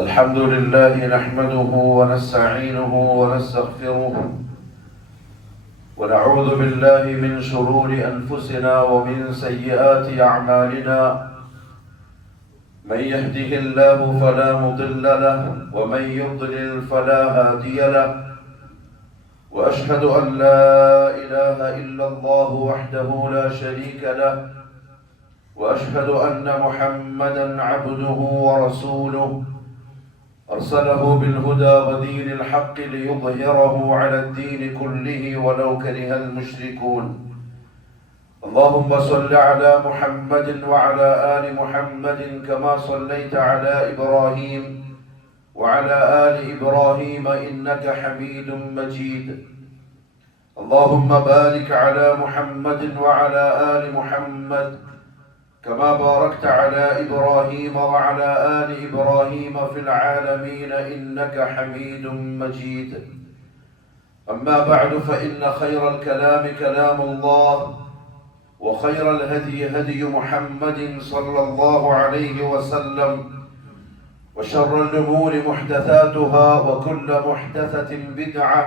الحمد لله نحمده ونستعينه ونستغفره ونعوذ بالله من شرور أنفسنا ومن سيئات أعمالنا. من يهده الله فلا مضل له ومن يضلل فلا هادي له. وأشهد أن لا إله إلا الله وحده لا شريك له. وأشهد أن محمدا عبده ورسوله أرسله بالهدى ودين الحق ليظهره على الدين كله ولو كره المشركون. اللهم صل على محمد وعلى آل محمد كما صليت على إبراهيم وعلى آل إبراهيم إنك حميد مجيد. اللهم بارك على محمد وعلى آل محمد كما باركت على إبراهيم وعلى آل إبراهيم في العالمين إنك حميد مجيد. أما بعد فإن خير الكلام كلام الله وخير الهدي هدي محمد صلى الله عليه وسلم وشر الأمور محدثاتها وكل محدثة بدعة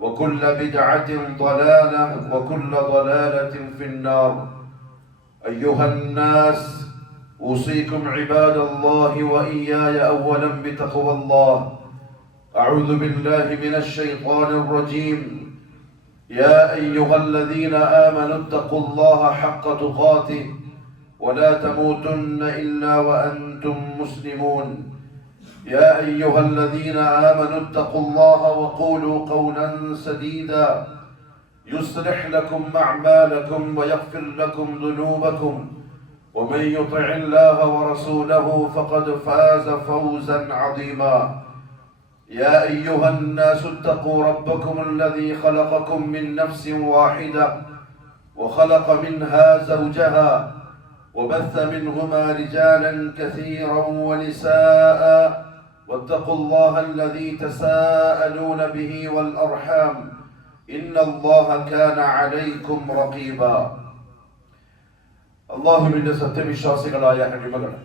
وكل بدعة ضلالة وكل ضلالة في النار. أيها الناس أوصيكم عباد الله وإياي أولا بتقوى الله. أعوذ بالله من الشيطان الرجيم. يا أيها الذين آمنوا اتقوا الله حق تقاته ولا تموتن إلا وأنتم مسلمون. يا أيها الذين آمنوا اتقوا الله وقولوا قولا سديدا يصلح لكم أعمالكم ويغفر لكم ذنوبكم ومن يطع الله ورسوله فقد فاز فوزا عظيما. يا أيها الناس اتقوا ربكم الذي خلقكم من نفس واحدة وخلق منها زوجها وبث منهما رجالا كثيرا ونساء واتقوا الله الذي تساءلون به والأرحام إن الله كان عليكم رقيبا. അല്ലാഹുവിന്റെ സത്യവിശ്വാസികളായ അടിമകളെ,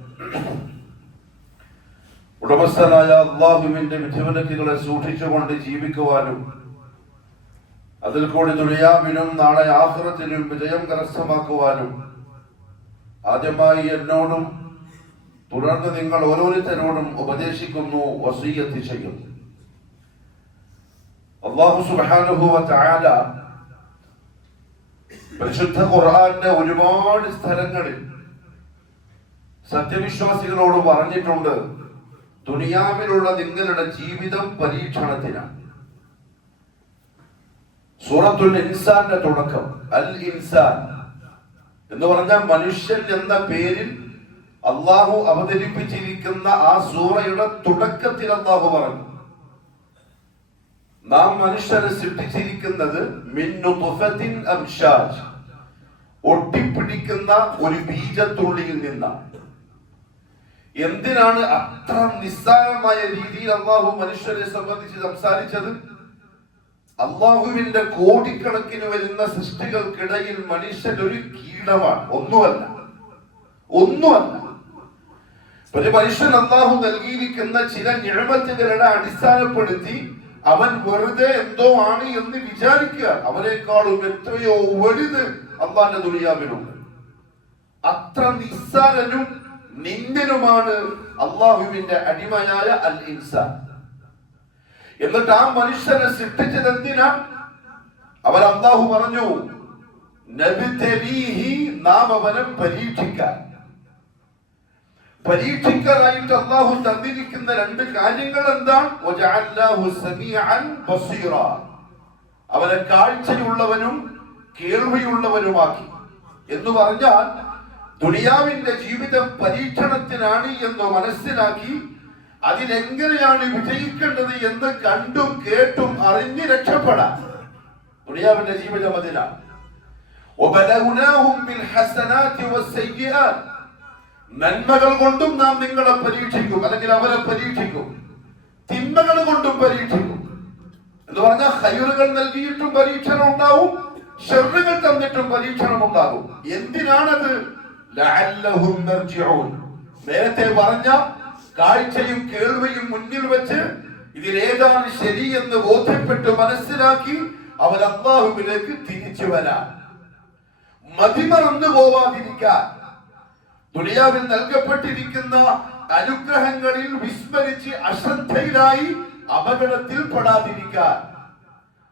ഉടമസ്ഥനായ അല്ലാഹുവിന്റെ വിധിവിലക്കുകളെ സൂക്ഷിച്ചുകൊണ്ട് ജീവിക്കുവാനും അതിൽ കൂടി ദുനിയാവിലും നാളെ ആഖിറത്തിലും വിജയം കരസ്ഥമാക്കുവാനും ആദ്യമായി എന്നോടും തുടർന്ന് നിങ്ങൾ ഓരോരുത്തരോടും ഉപദേശിക്കുന്നു, വസിയ്യത്ത് ചെയ്യുന്നു. അല്ലാഹു സുബ്ഹാനഹു വ തആല പരിശുദ്ധ ഖുർആനിലെ ഒരുപാട് സ്ഥലങ്ങളിൽ സത്യവിശ്വാസികളോട് പറഞ്ഞിട്ടുണ്ട്, ദുനിയാവിലുള്ള നിങ്ങളുടെ ജീവിതം പരീക്ഷണത്തിനാണ്. സൂറത്തുൽ ഇൻസാന്റെ തുടക്കം അൽ ഇൻസാൻ എന്ന് പറഞ്ഞാൽ മനുഷ്യൻ എന്ന പേരിൽ അല്ലാഹു അവതരിപ്പിച്ചിരിക്കുന്ന ആ സൂറയുടെ തുടക്കത്തിൽ അല്ലാഹു പറഞ്ഞു, നാം മനുഷ്യരെ സൃഷ്ടിച്ചിരിക്കുന്നത് മിൻ നുത്ഫത്തിൻ അംശാജ്, ഒട്ടിപ്പിടിക്കുന്ന ഒരു ബീജത്തുള്ളിയിൽ നിന്നാണ്. എന്തിനാണ് അത്ര നിസ്സാരമായ രീതിയിൽ അല്ലാഹു മനുഷ്യരെ സംബന്ധിച്ച് സംസാരിച്ചത്? അല്ലാഹുവിന്റെ കോടിക്കണക്കിന് വരുന്ന സൃഷ്ടികൾക്കിടയിൽ മനുഷ്യൻ ഒരു കീടമാണ്, ഒന്നുമല്ല. ഒരു മനുഷ്യൻ അല്ലാഹു നൽകിയിരിക്കുന്ന ചില നിഅമത്തുകളെ അടിസ്ഥാനപ്പെടുത്തി അവൻ വെറുതെ എന്തോ ആണ് എന്ന് വിചാരിക്കുക. അവനേക്കാളും എത്രയോ വലുത് അള്ളാന്റെ ദുനിയാവിലുണ്ട്. അത്ര നിസ്സാരനും നിന്ദനുമാണ് അള്ളാഹുവിന്റെ അടിമയായ അൽ ഇൻസാൻ. എന്നിട്ട് ആ മനുഷ്യനെ സൃഷ്ടിച്ചത് എന്തിനാ? അവൻ അള്ളാഹു പറഞ്ഞു, നബ്തലീഹി, നാം അവനെ പരീക്ഷിക്കാനായിട്ട് അല്ലാഹു തന്നിരിക്കുന്ന രണ്ട് കാര്യങ്ങൾ എന്താണ്? വജഅൽനാഹു സമീഅൻ ബസീറ, അവനെ കാഴ്ചയുള്ളവനും കേൾവിയുള്ളവനുമാക്കി. എന്ന് പറഞ്ഞാൽ ദുനിയാവിന്റെ ജീവിതം പരീക്ഷണത്തിനാണ് എന്ന് മനസ്സിലാക്കി അതിലെങ്ങനെയാണ് വിജയിക്കേണ്ടത് എന്ന് കണ്ടും കേട്ടും അറിഞ്ഞ് രക്ഷപ്പെടാൻ ദുനിയാവിന്റെ ജീവിതം അതിലാണ്. വബലൗനാഹും ബിൽ ഹസനാതി വസ്സയ്യിആത്ത്, നന്മകൾ കൊണ്ടും നാം നിങ്ങളെ പരീക്ഷിക്കും, അല്ലെങ്കിൽ അവരെ പരീക്ഷിക്കും. തിന്മകൾ കൊണ്ടും പരീക്ഷിക്കും. എന്ന് പറഞ്ഞാൽ ഖൈറുകൾ നൽകിയിട്ടും പരീക്ഷണം ഉണ്ടാവും, ഷർറുകൾ തന്നിട്ടും പരീക്ഷണം ഉണ്ടാകും. എന്തിനാണത്? ലഅല്ലഹും യർജിഊൻ, നേരത്തെ പറഞ്ഞ കാഴ്ചയും കേൾവിയും മുന്നിൽ വെച്ച് ഇതിലേതാണ് ശരിയെന്ന് ബോധ്യപ്പെട്ട് മനസ്സിലാക്കി അവൻ അല്ലാഹുവിലേക്ക് തിരിച്ചു വരാൻ, മതിമറന്നു പോവാതിരിക്കാൻ, ദുനിയാവിൽ നൽകപ്പെട്ടിരിക്കുന്ന അനുഗ്രഹങ്ങളിൽ വിസ്മരിച്ച് അശ്രദ്ധയിലായി അപകടത്തിൽ പെടാതിരിക്കാൻ.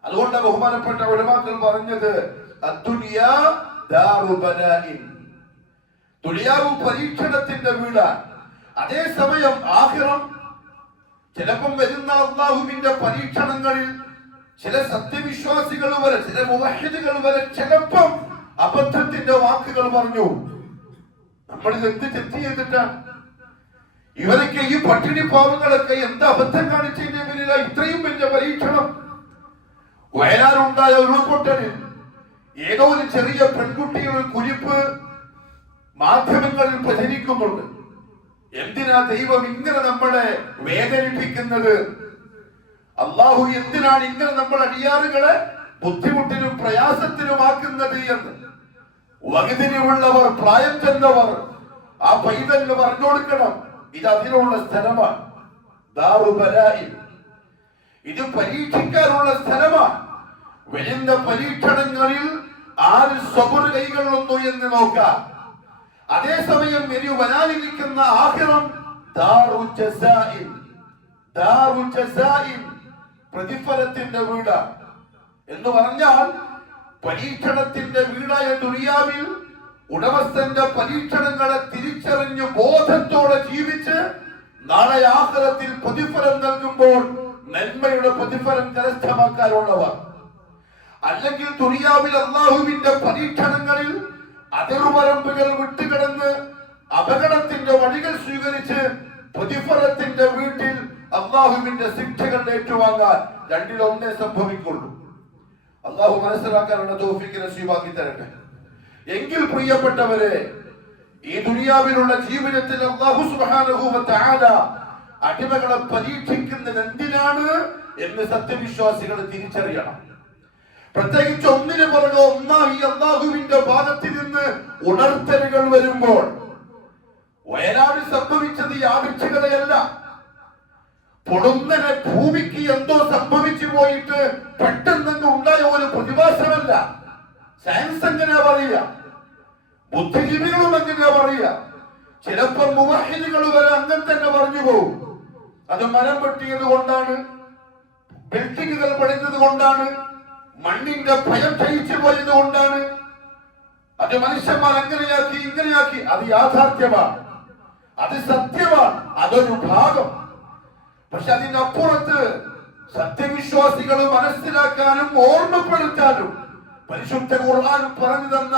അതുകൊണ്ട് ബഹുമാനപ്പെട്ട ഉലമാക്കൾ പറഞ്ഞത് അദ്ദുനിയാ ദാറു ബലാഇൻ, ദുനിയാവ് പരീക്ഷണത്തിന്റെ വീടാണ്. അതേസമയം ആഖിറം ചിലപ്പം വരുന്ന അല്ലാഹുവിന്റെ പരീക്ഷണങ്ങളിൽ ചില സത്യവിശ്വാസികൾ വരെ, ചില മുവഹിദുകൾ വരെ ചിലപ്പം അബദ്ധത്തിന്റെ വാക്കുകൾ പറഞ്ഞു. നമ്മളിത് എന്ത് തെറ്റ് ചെയ്തിട്ടാണ്? ഇവരൊക്കെ ഈ പട്ടിണി പാവങ്ങളൊക്കെ എന്ത് അബദ്ധം കാണിച്ചതിന്റെ പേരില ഇത്രയും വലിയ പരീക്ഷണം? വയനാടുണ്ടായ ഉരുൾപൊട്ടലിൽ ഏതോ ഒരു ചെറിയ പെൺകുട്ടിയുടെ കുരിപ്പ് മാധ്യമങ്ങളിൽ പ്രചരിക്കുന്നുണ്ട്. എന്തിനാ ദൈവം ഇങ്ങനെ നമ്മളെ വേദനിപ്പിക്കുന്നത്? അള്ളാഹു എന്തിനാണ് ഇങ്ങനെ നമ്മൾ അടിയാറുകളെ ബുദ്ധിമുട്ടിനും പ്രയാസത്തിനുമാക്കുന്നത് എന്ന് വകുതിരിവുള്ളവർ, പ്രായം ചെന്നവർ ആ പൈതലിന് പറഞ്ഞു കൊടുക്കണം. ഇത് അതിനുള്ള സ്ഥലമാണ്. ദാറു ബലാഇൻ, ഇത് പരീക്ഷിക്കാനുള്ള സ്ഥലമാണ്. വരുന്ന പരീക്ഷണങ്ങളിൽ ആര് സബർ കൈകൊള്ളുന്നു എന്ന് നോക്കാം. അതേസമയം ഇനി വരാനിരിക്കുന്ന ആഖിറം ദാറു ജസാഇൻ, ദാറു ജസാഇൻ, പ്രതിഫലത്തിന്റെ വീട് എന്ന് പറഞ്ഞാൽ പരീക്ഷണത്തിന്റെ വീടായ ദുനിയാവിൽ ഉടമസ്ഥന്റെ പരീക്ഷണങ്ങളെ തിരിച്ചറിഞ്ഞ് ബോധത്തോടെ ജീവിച്ച് നാളെ ആഖിറത്തിൽ പ്രതിഫലം നൽകുമ്പോൾ നന്മയുടെ പ്രതിഫലം കരസ്ഥമാക്കാനുള്ളവർ. അല്ലെങ്കിൽ ദുനിയാവിൽ അല്ലാഹുവിന്റെ പരീക്ഷണങ്ങളിൽ അതിർവരമ്പുകൾ വിട്ടുകിടന്ന് അപകടത്തിന്റെ വഴികൾ സ്വീകരിച്ച് പ്രതിഫലത്തിന്റെ വീട്ടിൽ അല്ലാഹുവിന്റെ ശിക്ഷകൾ ഏറ്റുവാങ്ങാൻ രണ്ടിലൊന്നേ സംഭവിക്കുള്ളൂ. അല്ലാഹു മനസ്സിലാക്കാനുള്ള തൗഫീഖ് നസീബാക്കി തരട്ടെ. എങ്കിൽ പ്രിയപ്പെട്ടവരെ, ഈ ദുനിയാവിലുള്ള ജീവിതത്തിൽ അല്ലാഹു സുബ്ഹാനഹു വ തആല അടിമകളെ പരീക്ഷിക്കുന്നത് എന്തിനാണ് എന്ന് സത്യവിശ്വാസികൾ തിരിച്ചറിയണം. പ്രത്യേകിച്ച് ഒന്നിനു പുറകെ ഒന്നായി അല്ലാഹുവിന്റെ ഭാഗത്തിൽ നിന്ന് ഉണർത്തലുകൾ വരുമ്പോൾ, വയനാട് സംഭവിച്ചത് യാദൃച്ഛികതയല്ല. പൊടുന്നനെ ഭൂമിക്ക് എന്തോ സംഭവിച്ചു പോയിട്ട് പെട്ടെന്ന് ഉണ്ടായ ഒരു പ്രതിഭാസമല്ല. സയൻസ് എങ്ങനെയാ പറയുക? ബുദ്ധിജീവികളും എങ്ങനെയാ പറയുക? ചിലപ്പോൾ മുവഹിദുകൾ വരെ അങ്ങനെ തന്നെ പറഞ്ഞു പോകും. അത് മരം വെട്ടിയത് കൊണ്ടാണ്, ബിൽഡിങ്ങുകൾ പണിതത് കൊണ്ടാണ്, മണ്ണിന്റെ ഭയം ക്ഷയിച്ചു പോയത് കൊണ്ടാണ്, അത് മനുഷ്യന്മാർ അങ്ങനെയാക്കി ഇങ്ങനെയാക്കി. അത് യാഥാർത്ഥ്യമാണ്, അത് സത്യമാണ്, അതൊരു ഭാഗം. പക്ഷെ അതിനപ്പുറത്ത് സത്യവിശ്വാസികൾ മനസ്സിലാക്കാനും ഓർമ്മപ്പെടുത്താനും പരിശുദ്ധ ഖുർആൻ പറഞ്ഞു തന്ന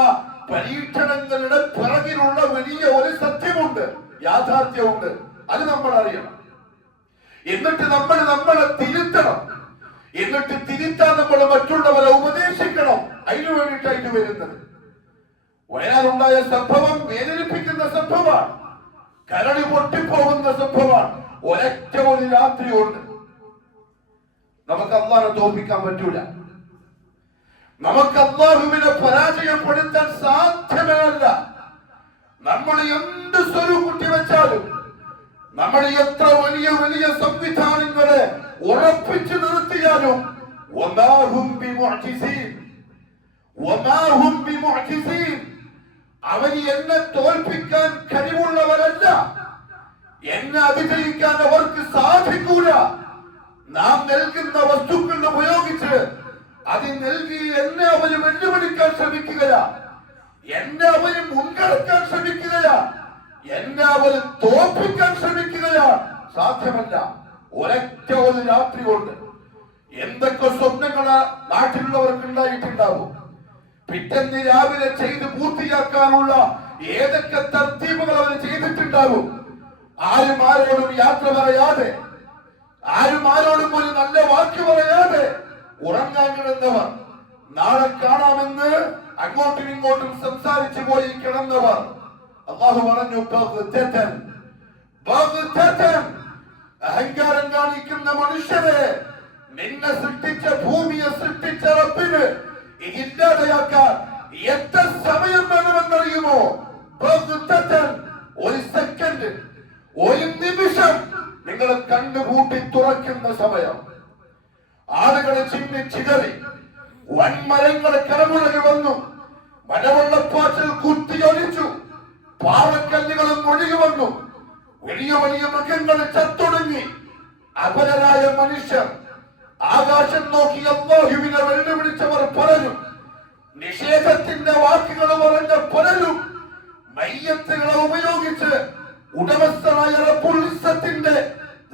പരീക്ഷണങ്ങളുടെ പിറകിലുള്ള വലിയ ഒരു സത്യമുണ്ട്, യാഥാർത്ഥ്യമുണ്ട്. അത് നമ്മൾ അറിയണം. എന്നിട്ട് നമ്മൾ നമ്മളെ തിരുത്തണം. എന്നിട്ട് തിരുത്താൻ നമ്മൾ മറ്റുള്ളവരെ ഉപദേശിക്കണം. അതിനു വേണ്ടിയിട്ടായിട്ട് വരുന്നത്. വയനാടുണ്ടായ സംഭവം വേദനിപ്പിക്കുന്ന സംഭവമാണ്, കരടി പൊട്ടിപ്പോകുന്ന സംഭവമാണ്. ഒരൊറ്റ ഒരു രാത്രി കൊണ്ട് നമുക്ക് അല്ലാഹുവിനെ തോൽപ്പിക്കാൻ പറ്റൂല. നമുക്ക് അല്ലാഹുവിനെ പരാജയപ്പെടുത്താൻ സാധ്യമേ അല്ല. നമ്മൾ എന്ത് സ്വരൂപുട്ടി വെച്ചാലും, നമ്മൾ എത്ര വലിയ വലിയ സംവിധാനങ്ങളെ ഉറപ്പിച്ചു നിർത്തിയാലും അവന് എന്നെ തോൽപ്പിക്കാൻ കഴിവുള്ളവരല്ല. എന്നെ അതിജയിക്കാൻ അവർക്ക് സാധിക്കൂല. നാം നൽകുന്ന വസ്തുക്കൾ ഉപയോഗിച്ച് അത് നൽകി എന്നെ അവര് വെല്ലുവിളിക്കാൻ ശ്രമിക്കുകയാ, എന്നെ അവര് മുൻകടക്കാൻ ശ്രമിക്കുകയാ, എന്നെ അവര് തോൽപ്പിക്കാൻ ശ്രമിക്കുകയാ. സാധ്യമല്ല. ഒരൊറ്റ ഒരു രാത്രി കൊണ്ട് എന്തൊക്കെ സ്വപ്നങ്ങളാ നാട്ടിലുള്ളവർക്ക് ഉണ്ടായിട്ടുണ്ടാവും. പിറ്റേന്ന് രാവിലെ ചെയ്ത് പൂർത്തിയാക്കാനുള്ള ഏതൊക്കെ തർത്തീബുകൾ അവർ ചെയ്തിട്ടുണ്ടാവും. ആരും ആരോടും യാത്ര പറയാതെ, ആരും ആരോടും ഒരു നല്ല വാക്ക് പറയാതെ ഉറങ്ങാൻ കിടന്നവർ, നാളെ കാണാമെന്ന് അങ്ങോട്ടും ഇങ്ങോട്ടും സംസാരിച്ചു പോയി കിടന്നവർ, അല്ലാഹു പറഞ്ഞു അഹങ്കാരം കാണിക്കുന്ന മനുഷ്യരെ, നിന്നെ സൃഷ്ടിച്ച ഭൂമിയെ സൃഷ്ടിച്ച റബ്ബിന് ഇല്ലാതെയാക്കാൻ എത്ര സമയം വേണമെന്നറിയുമോ? ഒരു സെക്കൻഡ്, ഒരു നിമിഷം നിങ്ങൾ കണ്ണുകൂട്ടി തുറക്കുന്ന സമയം ആളുകളെ ചിന്നി ചിതറി, വൻമരങ്ങളെ കരമുഴകി വന്നു, മലവെള്ളപ്പാച്ചിൽ കുത്തിയൊലിച്ചു, പാറക്കല്ലുകളും ഒഴുകി വന്നു, വലിയ വലിയ മൃഗങ്ങളെ ചത്തൊടുങ്ങി. അപരരായ മനുഷ്യർ ആകാശം നോക്കി അല്ലാഹുവിനെ വെല്ലുവിളിച്ചവർ പലരും, നിഷേധത്തിന്റെ വാക്കുകൾ പറഞ്ഞ പലരും, മയ്യത്തുകളെ ഉപയോഗിച്ച് ഉടമസ്ഥനായ റബ്ബുൽ ഇസ്സത്തിന്റെ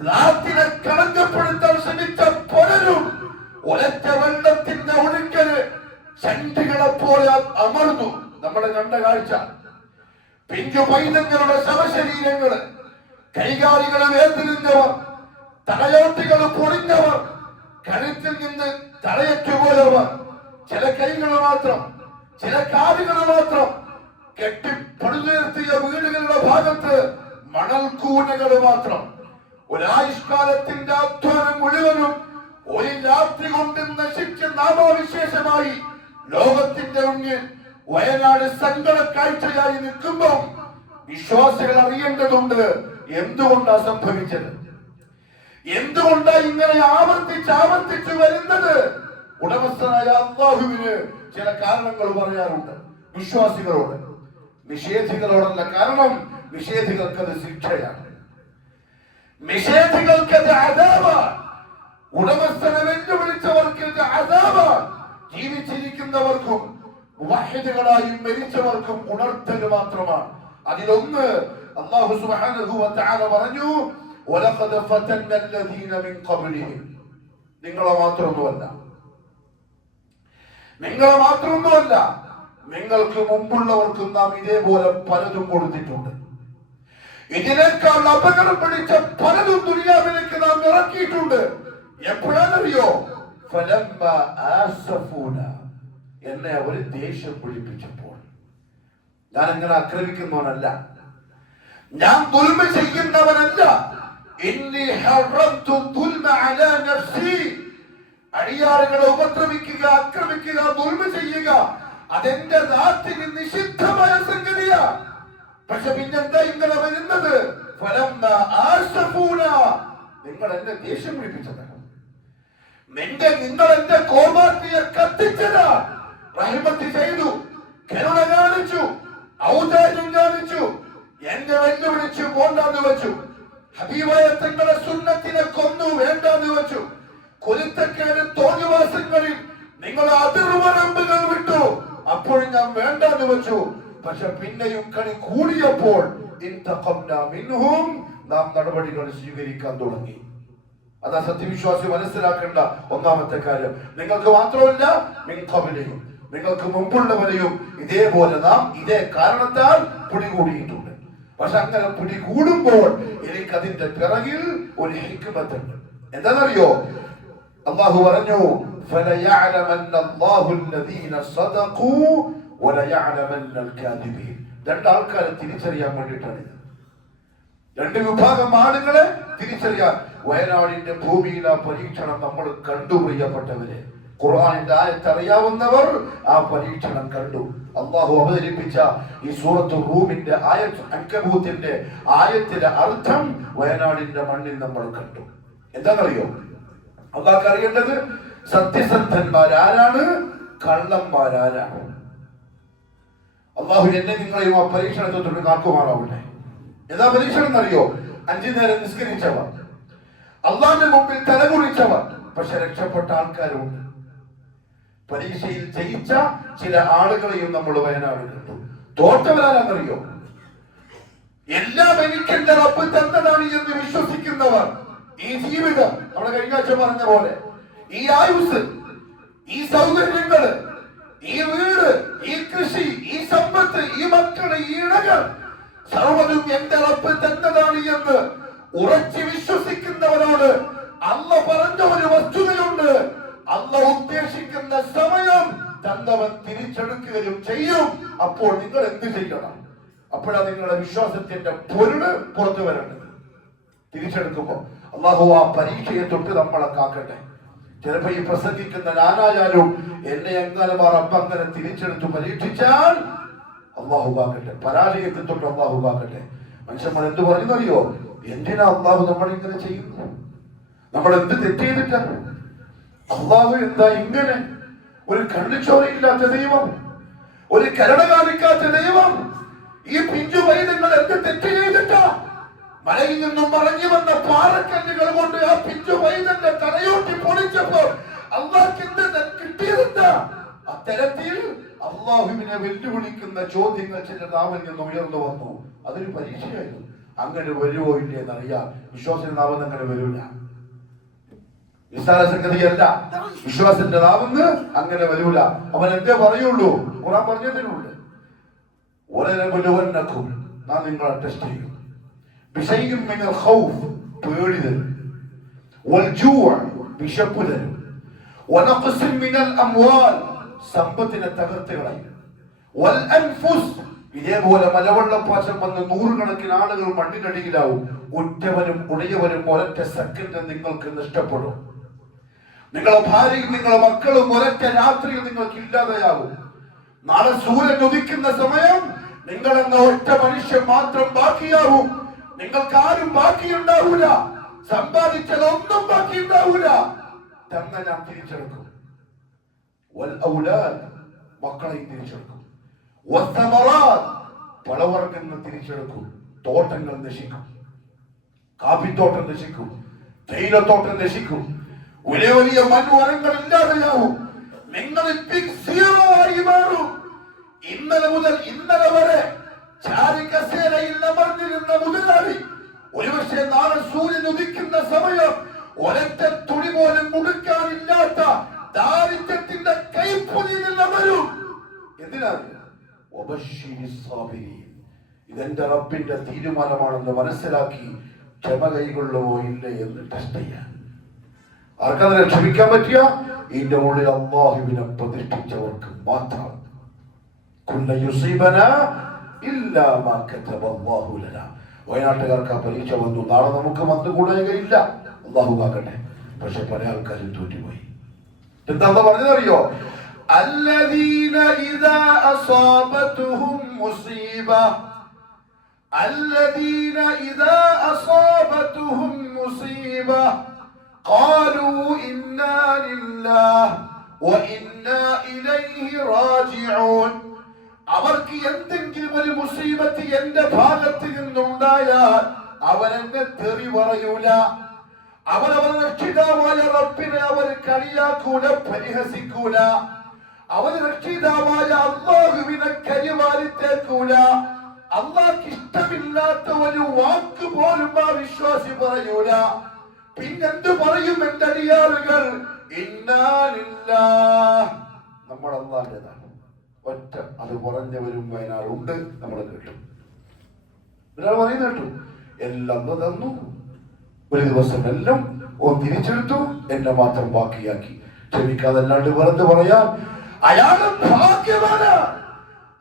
ലാത്തിനെ കളങ്കപ്പെടുത്താൻ ശ്രമിച്ച പലരും ഒരൊറ്റ വെള്ളത്തിന്റെ ഒഴുക്കല് ചണ്ടികളെ പോലെ അമർന്നു. നമ്മൾ കണ്ട കാഴ്ച, പിഞ്ചു പൈതങ്ങളുടെ ശവശരീരങ്ങള്, കൈകാലികളെ വേർതിരിഞ്ഞവർ, തലയോട്ടികൾ പൊളിഞ്ഞവർ, കഴുത്തിൽ നിന്ന് തലയറ്റുപോയവർ, ചില കൈകൾ മാത്രം, ചില കാലുകൾ മാത്രം, കെട്ടിപ്പടുത്തുയർത്തിയ വീടുകളുടെ ഭാഗത്ത് മണൽക്കൂനകൾ മാത്രം. ഒരായുഷ്കാലത്തിന്റെ അധ്വാനം മുഴുവനും ഒരു രാത്രി കൊണ്ട് നശിച്ച് നാമാവിശേഷമായി ലോകത്തിന്റെ മുന്നിൽ വയനാട് സങ്കട കാഴ്ചയായി നിൽക്കുമ്പോൾ വിശ്വാസികൾ അറിയേണ്ടതുണ്ട്, എന്തുകൊണ്ടാ സംഭവിച്ചത്, എന്തുകൊണ്ടാ ഇങ്ങനെ ആവർത്തിച്ച് വരുന്നത്. ഉടമസ്ഥനായ അല്ലാഹുവിന് ചില കാരണങ്ങൾ പറയാറുണ്ട് വിശ്വാസികളോട്, നിഷേധികളോടല്ല. കാരണം നിഷേധികൾക്കത് ശിക്ഷയാണ്, നിഷേധികൾക്കത് അദാബാണ്, ഉടമസ്ഥനെ വെല്ലുവിളിച്ചവർക്ക് ഇത് അദാബാണ്. ജീവിച്ചിരിക്കുന്നവർക്കും മുവഹ്ഹിദുകളായും മരിച്ചവർക്കും ഉണർത്തൽ മാത്രമാണ്. അതിലൊന്ന് അല്ലാഹു സുബ്ഹാനഹു വ തആല പറഞ്ഞു, വലഖദ് ഫതന്ന അല്ലദീന മിൻ ഖബ്ലിഹിം. നിങ്ങളെ മാത്രമൊന്നുമല്ല, നിങ്ങൾക്ക് മുമ്പുള്ളവർക്കും നാം ഇതേപോലെ പലതും കൊടുത്തിട്ടുണ്ട്. ഇതിനേക്കാൾ അപകടം പിടിച്ച പലതും ദുനിയാവിലേക്ക് നാം ഇറക്കിയിട്ടുണ്ട്. എപ്പോഴാണെന്നറിയോ? എന്നെ അവര് ദേഷ്യം പിടിപ്പിച്ചപ്പോൾ. ഞാൻ അങ്ങനെ ആക്രമിക്കുന്നവനല്ല, ഞാൻ ദുൽമ ചെയ്യുന്നവനല്ല. അടിയാറുകളെ ഉപദ്രവിക്കുക, ആക്രമിക്കുക, ദുൽമ ചെയ്യുക, അതെന്റെ നാട്ടിന് നിഷിദ്ധമായ സംഗതിയാ. പക്ഷെ പിന്നെന്താ ഇങ്ങനെ വരുന്നത്? നിങ്ങൾ എന്നെ ദേഷ്യം പിടിപ്പിച്ചതാണ്, നിങ്ങൾ എന്റെ കോമാറ്റിയെ കത്തിച്ചതാ. റഹ്മത്ത് ചെയ്തു, കരുണ കാണിച്ചു, ഔദാര്യം കാണിച്ചു, എന്നെ വെല്ലുവിളിച്ചു പോണ്ടാന്ന് വെച്ചു. ഹബീബായ തങ്ങളെ സുന്നത്തിനെ കൊന്നു വേണ്ടാന്ന് വെച്ചു. കുരുത്തക്കേട് തോന്നിവാസങ്ങളിൽ നിങ്ങൾ അതിർവരമ്പുകൾ വിട്ടു, അപ്പോഴും ഞാൻ വേണ്ടാന്ന് വെച്ചു. പക്ഷെ പിന്നെയും കളി കൂടിയപ്പോൾ നാം നടപടികൾ സ്വീകരിക്കാൻ തുടങ്ങി. അതാ സത്യവിശ്വാസി മനസ്സിലാക്കേണ്ട ഒന്നാമത്തെ കാര്യം. നിങ്ങൾക്ക് മാത്രമല്ല, നിങ്ങൾക്ക് മുമ്പുള്ളവരെയും ഇതേപോലെ നാം ഇതേ കാരണത്താൽ പിടികൂടിയിട്ടുണ്ട്. പക്ഷെ അങ്ങനെ പിടികൂടുമ്പോൾ എനിക്കതിന്റെ പിറകിൽ ഒരു ഹിക്മത്തുണ്ട്. എന്താണെന്നറിയോ? അല്ലാഹു പറഞ്ഞു, രണ്ടാൾക്കാരെ തിരിച്ചറിയാൻ വേണ്ടിയിട്ടാണ് ഇത്. രണ്ട് വിഭാഗം ആളുകളെ തിരിച്ചറിയാൻ. വയനാടിന്റെ ഭൂമിയിൽ ആ പരീക്ഷണം നമ്മൾ കണ്ടു. പ്രിയപ്പെട്ടവരെ, ഖുർആനിന്റെ ആയത്ത് അറിയാവുന്നവർ ആ പരീക്ഷണം കണ്ടു. അല്ലാഹു അവതരിപ്പിച്ച ഈ സൂറത്തുൽ റൂമിന്റെ ആയത്ത്, അൻകബൂത്തിന്റെ ആയത്തിലെ അർത്ഥം വയനാടിന്റെ മണ്ണിൽ നമ്മൾ കണ്ടു. എന്താണെന്നറിയോ? അല്ലാഹുക്ക് അറിയേണ്ടത് സത്യസന്ധന്മാരാരാണ്, കള്ളന്മാരാരാണ്. അല്ലാഹു എന്നെ നിങ്ങളെയും ആ പരീക്ഷണത്തെ തൊട്ട് കാക്കുമാറാവട്ടെ. എന്താ പരീക്ഷണം എന്നറിയോ? 5 നേരം നിസ്കരിച്ചവർ, അള്ളാന്റെ മുമ്പിൽ തലകുറിച്ചവർ, പക്ഷെ രക്ഷപ്പെട്ട ആൾക്കാരുണ്ട്. പരീക്ഷയിൽ ജയിച്ച ചില ആളുകളെയും നമ്മൾ വയനാട് കണ്ടു. തോറ്റവരാണെന്നറിയോ? എല്ലാം എനിക്ക് എന്റെ റബ്ബ് തന്നതാണ് എന്ന് വിശ്വസിക്കുന്നവർ. ഈ ജീവിതം, നമ്മുടെ കഴിഞ്ഞ ആഴ്ച പറഞ്ഞ പോലെ, ഈ ആയുസ്, ഈ സൗകര്യങ്ങള്, ഈ വീട്, ഈ കൃഷി, ഈ സമ്പത്ത്, ഈ മക്കള്, ഈ ഇണകൾ, സർവ്വതും എന്റെ റബ്ബ് തന്നതാണ് എന്ന് ഉറച്ചു വിശ്വസിക്കുന്നവരോട് അല്ല പറഞ്ഞ ഒരു വസ്തുതയുണ്ട്. അല്ല ഉദ്ദേശിക്കുന്ന സമയം തന്നവൻ തിരിച്ചെടുക്കുകയും ചെയ്യും. അപ്പോൾ നിങ്ങൾ എന്ത് ചെയ്യണം? അപ്പോഴാണ് നിങ്ങളുടെ വിശ്വാസത്തിന്റെ പൊരുള് പുറത്തു വരേണ്ടത്. തിരിച്ചെടുക്കുമ്പോ അല്ലാഹു ആ പരീക്ഷയെ തൊട്ട് നമ്മളെ കാക്കട്ടെ. ചിലപ്പോ ഈ പ്രസംഗിക്കുന്ന ഞാനായാലും എന്നെ എങ്ങനെ റബ്ബങ്ങനെ തിരിച്ചെടുത്ത് പരീക്ഷിച്ചാൽ അല്ലാഹു കാക്കട്ടെ. പരാജയത്തെ തൊട്ട് അല്ലാഹു കാക്കട്ടെ. മനുഷ്യന്മാർ എന്ത് പറഞ്ഞറിയോ? എന്തിനാ അള്ളാഹു നമ്മളിങ്ങനെ ചെയ്യുന്നു? നമ്മൾ എന്ത് തെറ്റ് ചെയ്തിട്ടാണ്? അള്ളാഹു എന്താ ഇങ്ങനെ ഒരു കണ്ണിച്ചോരയില്ലാത്ത ദൈവം, ഒരു കരുണ കാണിക്കാത്ത ദൈവം? ഈ പിഞ്ചു പൈതങ്ങൾ എന്ത് തെറ്റ് ചെയ്തിട്ടാ? മലയിൽ നിന്നും മറങ്ങി വന്ന പാറക്കല്ലുകൾ കൊണ്ട് ആ പിഞ്ചു പൈതന്റെ തലയോട്ടി പൊളിച്ചപ്പോൾ അള്ളാഹ്ക്ക് എന്ത് കിട്ടിയതെന്താ? അത്തരത്തിൽ അള്ളാഹുവിനെ വെല്ലുവിളിക്കുന്ന ചോദ്യങ്ങൾ ചില നാവിൽ നിന്ന് ഉയർന്നു വന്നു. അതൊരു പരീക്ഷയായിരുന്നു. അങ്ങനെ വരുവോ ഇല്ലേ എന്നറിയാം. വിശ്വാസത്തിന്റെ നാവെന്ന് അങ്ങനെ വരൂല. നിസ്സാര സംഗതിയല്ല. വിശ്വാസത്തിന്റെ നാവെന്ന് അങ്ങനെ വരൂല. അവൻ എന്തേ പറയുള്ളൂ? ഖുർആൻ പറഞ്ഞതിനുണ്ട്, നാം നിങ്ങളെ ടെസ്റ്റ് ചെയ്യും. ബിശൈഇൻ മിനൽ ഖൗഫ്, പേടി തരും. വൽജൂഅ, വിശപ്പ് തരും. വനഖ്സിൻ മിനൽ അംവാൽ, സമ്പത്തിനെ തകർത്ത് കളയും. വൽ അൻഫുസ്, ഇതേപോലെ മലവെള്ളപ്പാശം വന്ന് നൂറുകണക്കിന് ആളുകൾ മണ്ണിനടിയിലാവും. ഒറ്റവരും ഉടയവരും ഒരൊറ്റ സെക്കൻഡ് നിങ്ങൾക്ക് നഷ്ടപ്പെടും. നിങ്ങളെ ഭാര്യയും നിങ്ങളെ മക്കളും ഒരൊറ്റ രാത്രിയിൽ നിങ്ങൾക്ക് ഇല്ലാതെയാവും. നാളെ സൂര്യൻ ഉദിക്കുന്ന സമയം നിങ്ങളെന്ന ഒറ്റ മനുഷ്യൻ മാത്രം ബാക്കിയാവും. നിങ്ങൾക്ക് ആരും ബാക്കിയുണ്ടാവൂല. സമ്പാദിച്ചതൊന്നും ബാക്കിയുണ്ടാവൂല. തന്നെ ഞാൻ തിരിച്ചെടുക്കും. മക്കളെയും തിരിച്ചെടുക്കും. പഴവർഗ്ഗങ്ങൾ തിരിച്ചെടുക്കും. തോട്ടങ്ങൾ നശിക്കും. കാപ്പിത്തോട്ടം നശിക്കും. തേയിലത്തോട്ടം നശിക്കും. വലിയ വലിയ മൺവനങ്ങൾ ഇല്ലാതെയാവും. നിങ്ങൾ ബിഗ് സീറോ ആയി മാറും. ഇന്നലെ മുതൽ ഇന്നലെ വരെ ചാരികസേനയിൽ അമർന്നിരുന്ന മുതലാളി ഒരുപക്ഷെ നാളെ സൂര്യൻ ഉദിക്കുന്ന സമയം ഒരൊറ്റ തുണി പോലും മുടുക്കാനില്ലാത്ത ദാരിദ്ര്യത്തിന്റെ കൈപ്പൊലിയിൽ അമരും. എന്തിനാണ്? ഇതെന്റെ റബ്ബിന്റെ തീരുമാനമാണെന്ന് മനസ്സിലാക്കി ക്ഷമ കൈകൊള്ളുമോ ഇല്ലേ എന്ന് ടെസ്റ്റ് ചെയ്യാൻ. ആർക്കതിനെ ക്ഷമിക്കാൻ പറ്റിയ? ഇതിന്റെ ഉള്ളിൽ അല്ലാഹുവിനെ പ്രതിഷ്ഠിച്ചവർക്ക് മാത്രം. വയനാട്ടുകാർക്ക് ആ പരീക്ഷ വന്നു. നാളെ നമുക്ക് വന്നുകൂടുകയില്ല, അള്ളാഹു കാക്കട്ടെ. പക്ഷെ പല ആൾക്കാരും തോറ്റുപോയി. എന്താ പറഞ്ഞതറിയോ? الذين إذا أصابتهم مصيبة الذين إذا أصابتهم مصيبة قالوا إنا لله وإنا إليه راجعون. അവർക്ക് എന്തെങ്കിലും ഒരു മുസീബത്ത് എന്റെ ഭാഗത്ത് നിന്നുണ്ടായാൽ അവരെന്നെ തെറി പറയൂല. അവരവർ രക്ഷിതാവായ റബ്ബിനെ അവർ കളിയാക്കൂല, പരിഹസിക്കൂല. അവർ രക്ഷിതാവായ അല്ലാഹുവിനെ കരിവാരിത്തേക്കൂല. അല്ലാഹ്ക്ക് ഇഷ്ടമില്ലാത്ത ഒരു വാക്ക് പോലും ആ വിശ്വാസി പറയൂല. പിന്നെന്ത് പറയും എന്റെ അടിയാറുകൾ? ഇന്നാ ലില്ലാഹ്, നമ്മൾ അല്ലാഹുവിന്റേതാണ്. ഒറ്റ അത് പറഞ്ഞവരും വയനാടുണ്ട്. നമ്മൾ കേട്ടു. ഒരാൾ പറയുന്ന കേട്ടു, എല്ലാം തന്നു, ഒരു ദിവസം എല്ലാം തിരിച്ചെടുത്തു, എന്നെ മാത്രം ബാക്കിയാക്കി. ക്ഷമിക്കാതല്ലാണ്ട് വെറുതെ പറയാം അയാള് ഭാഗ്യവാനാ.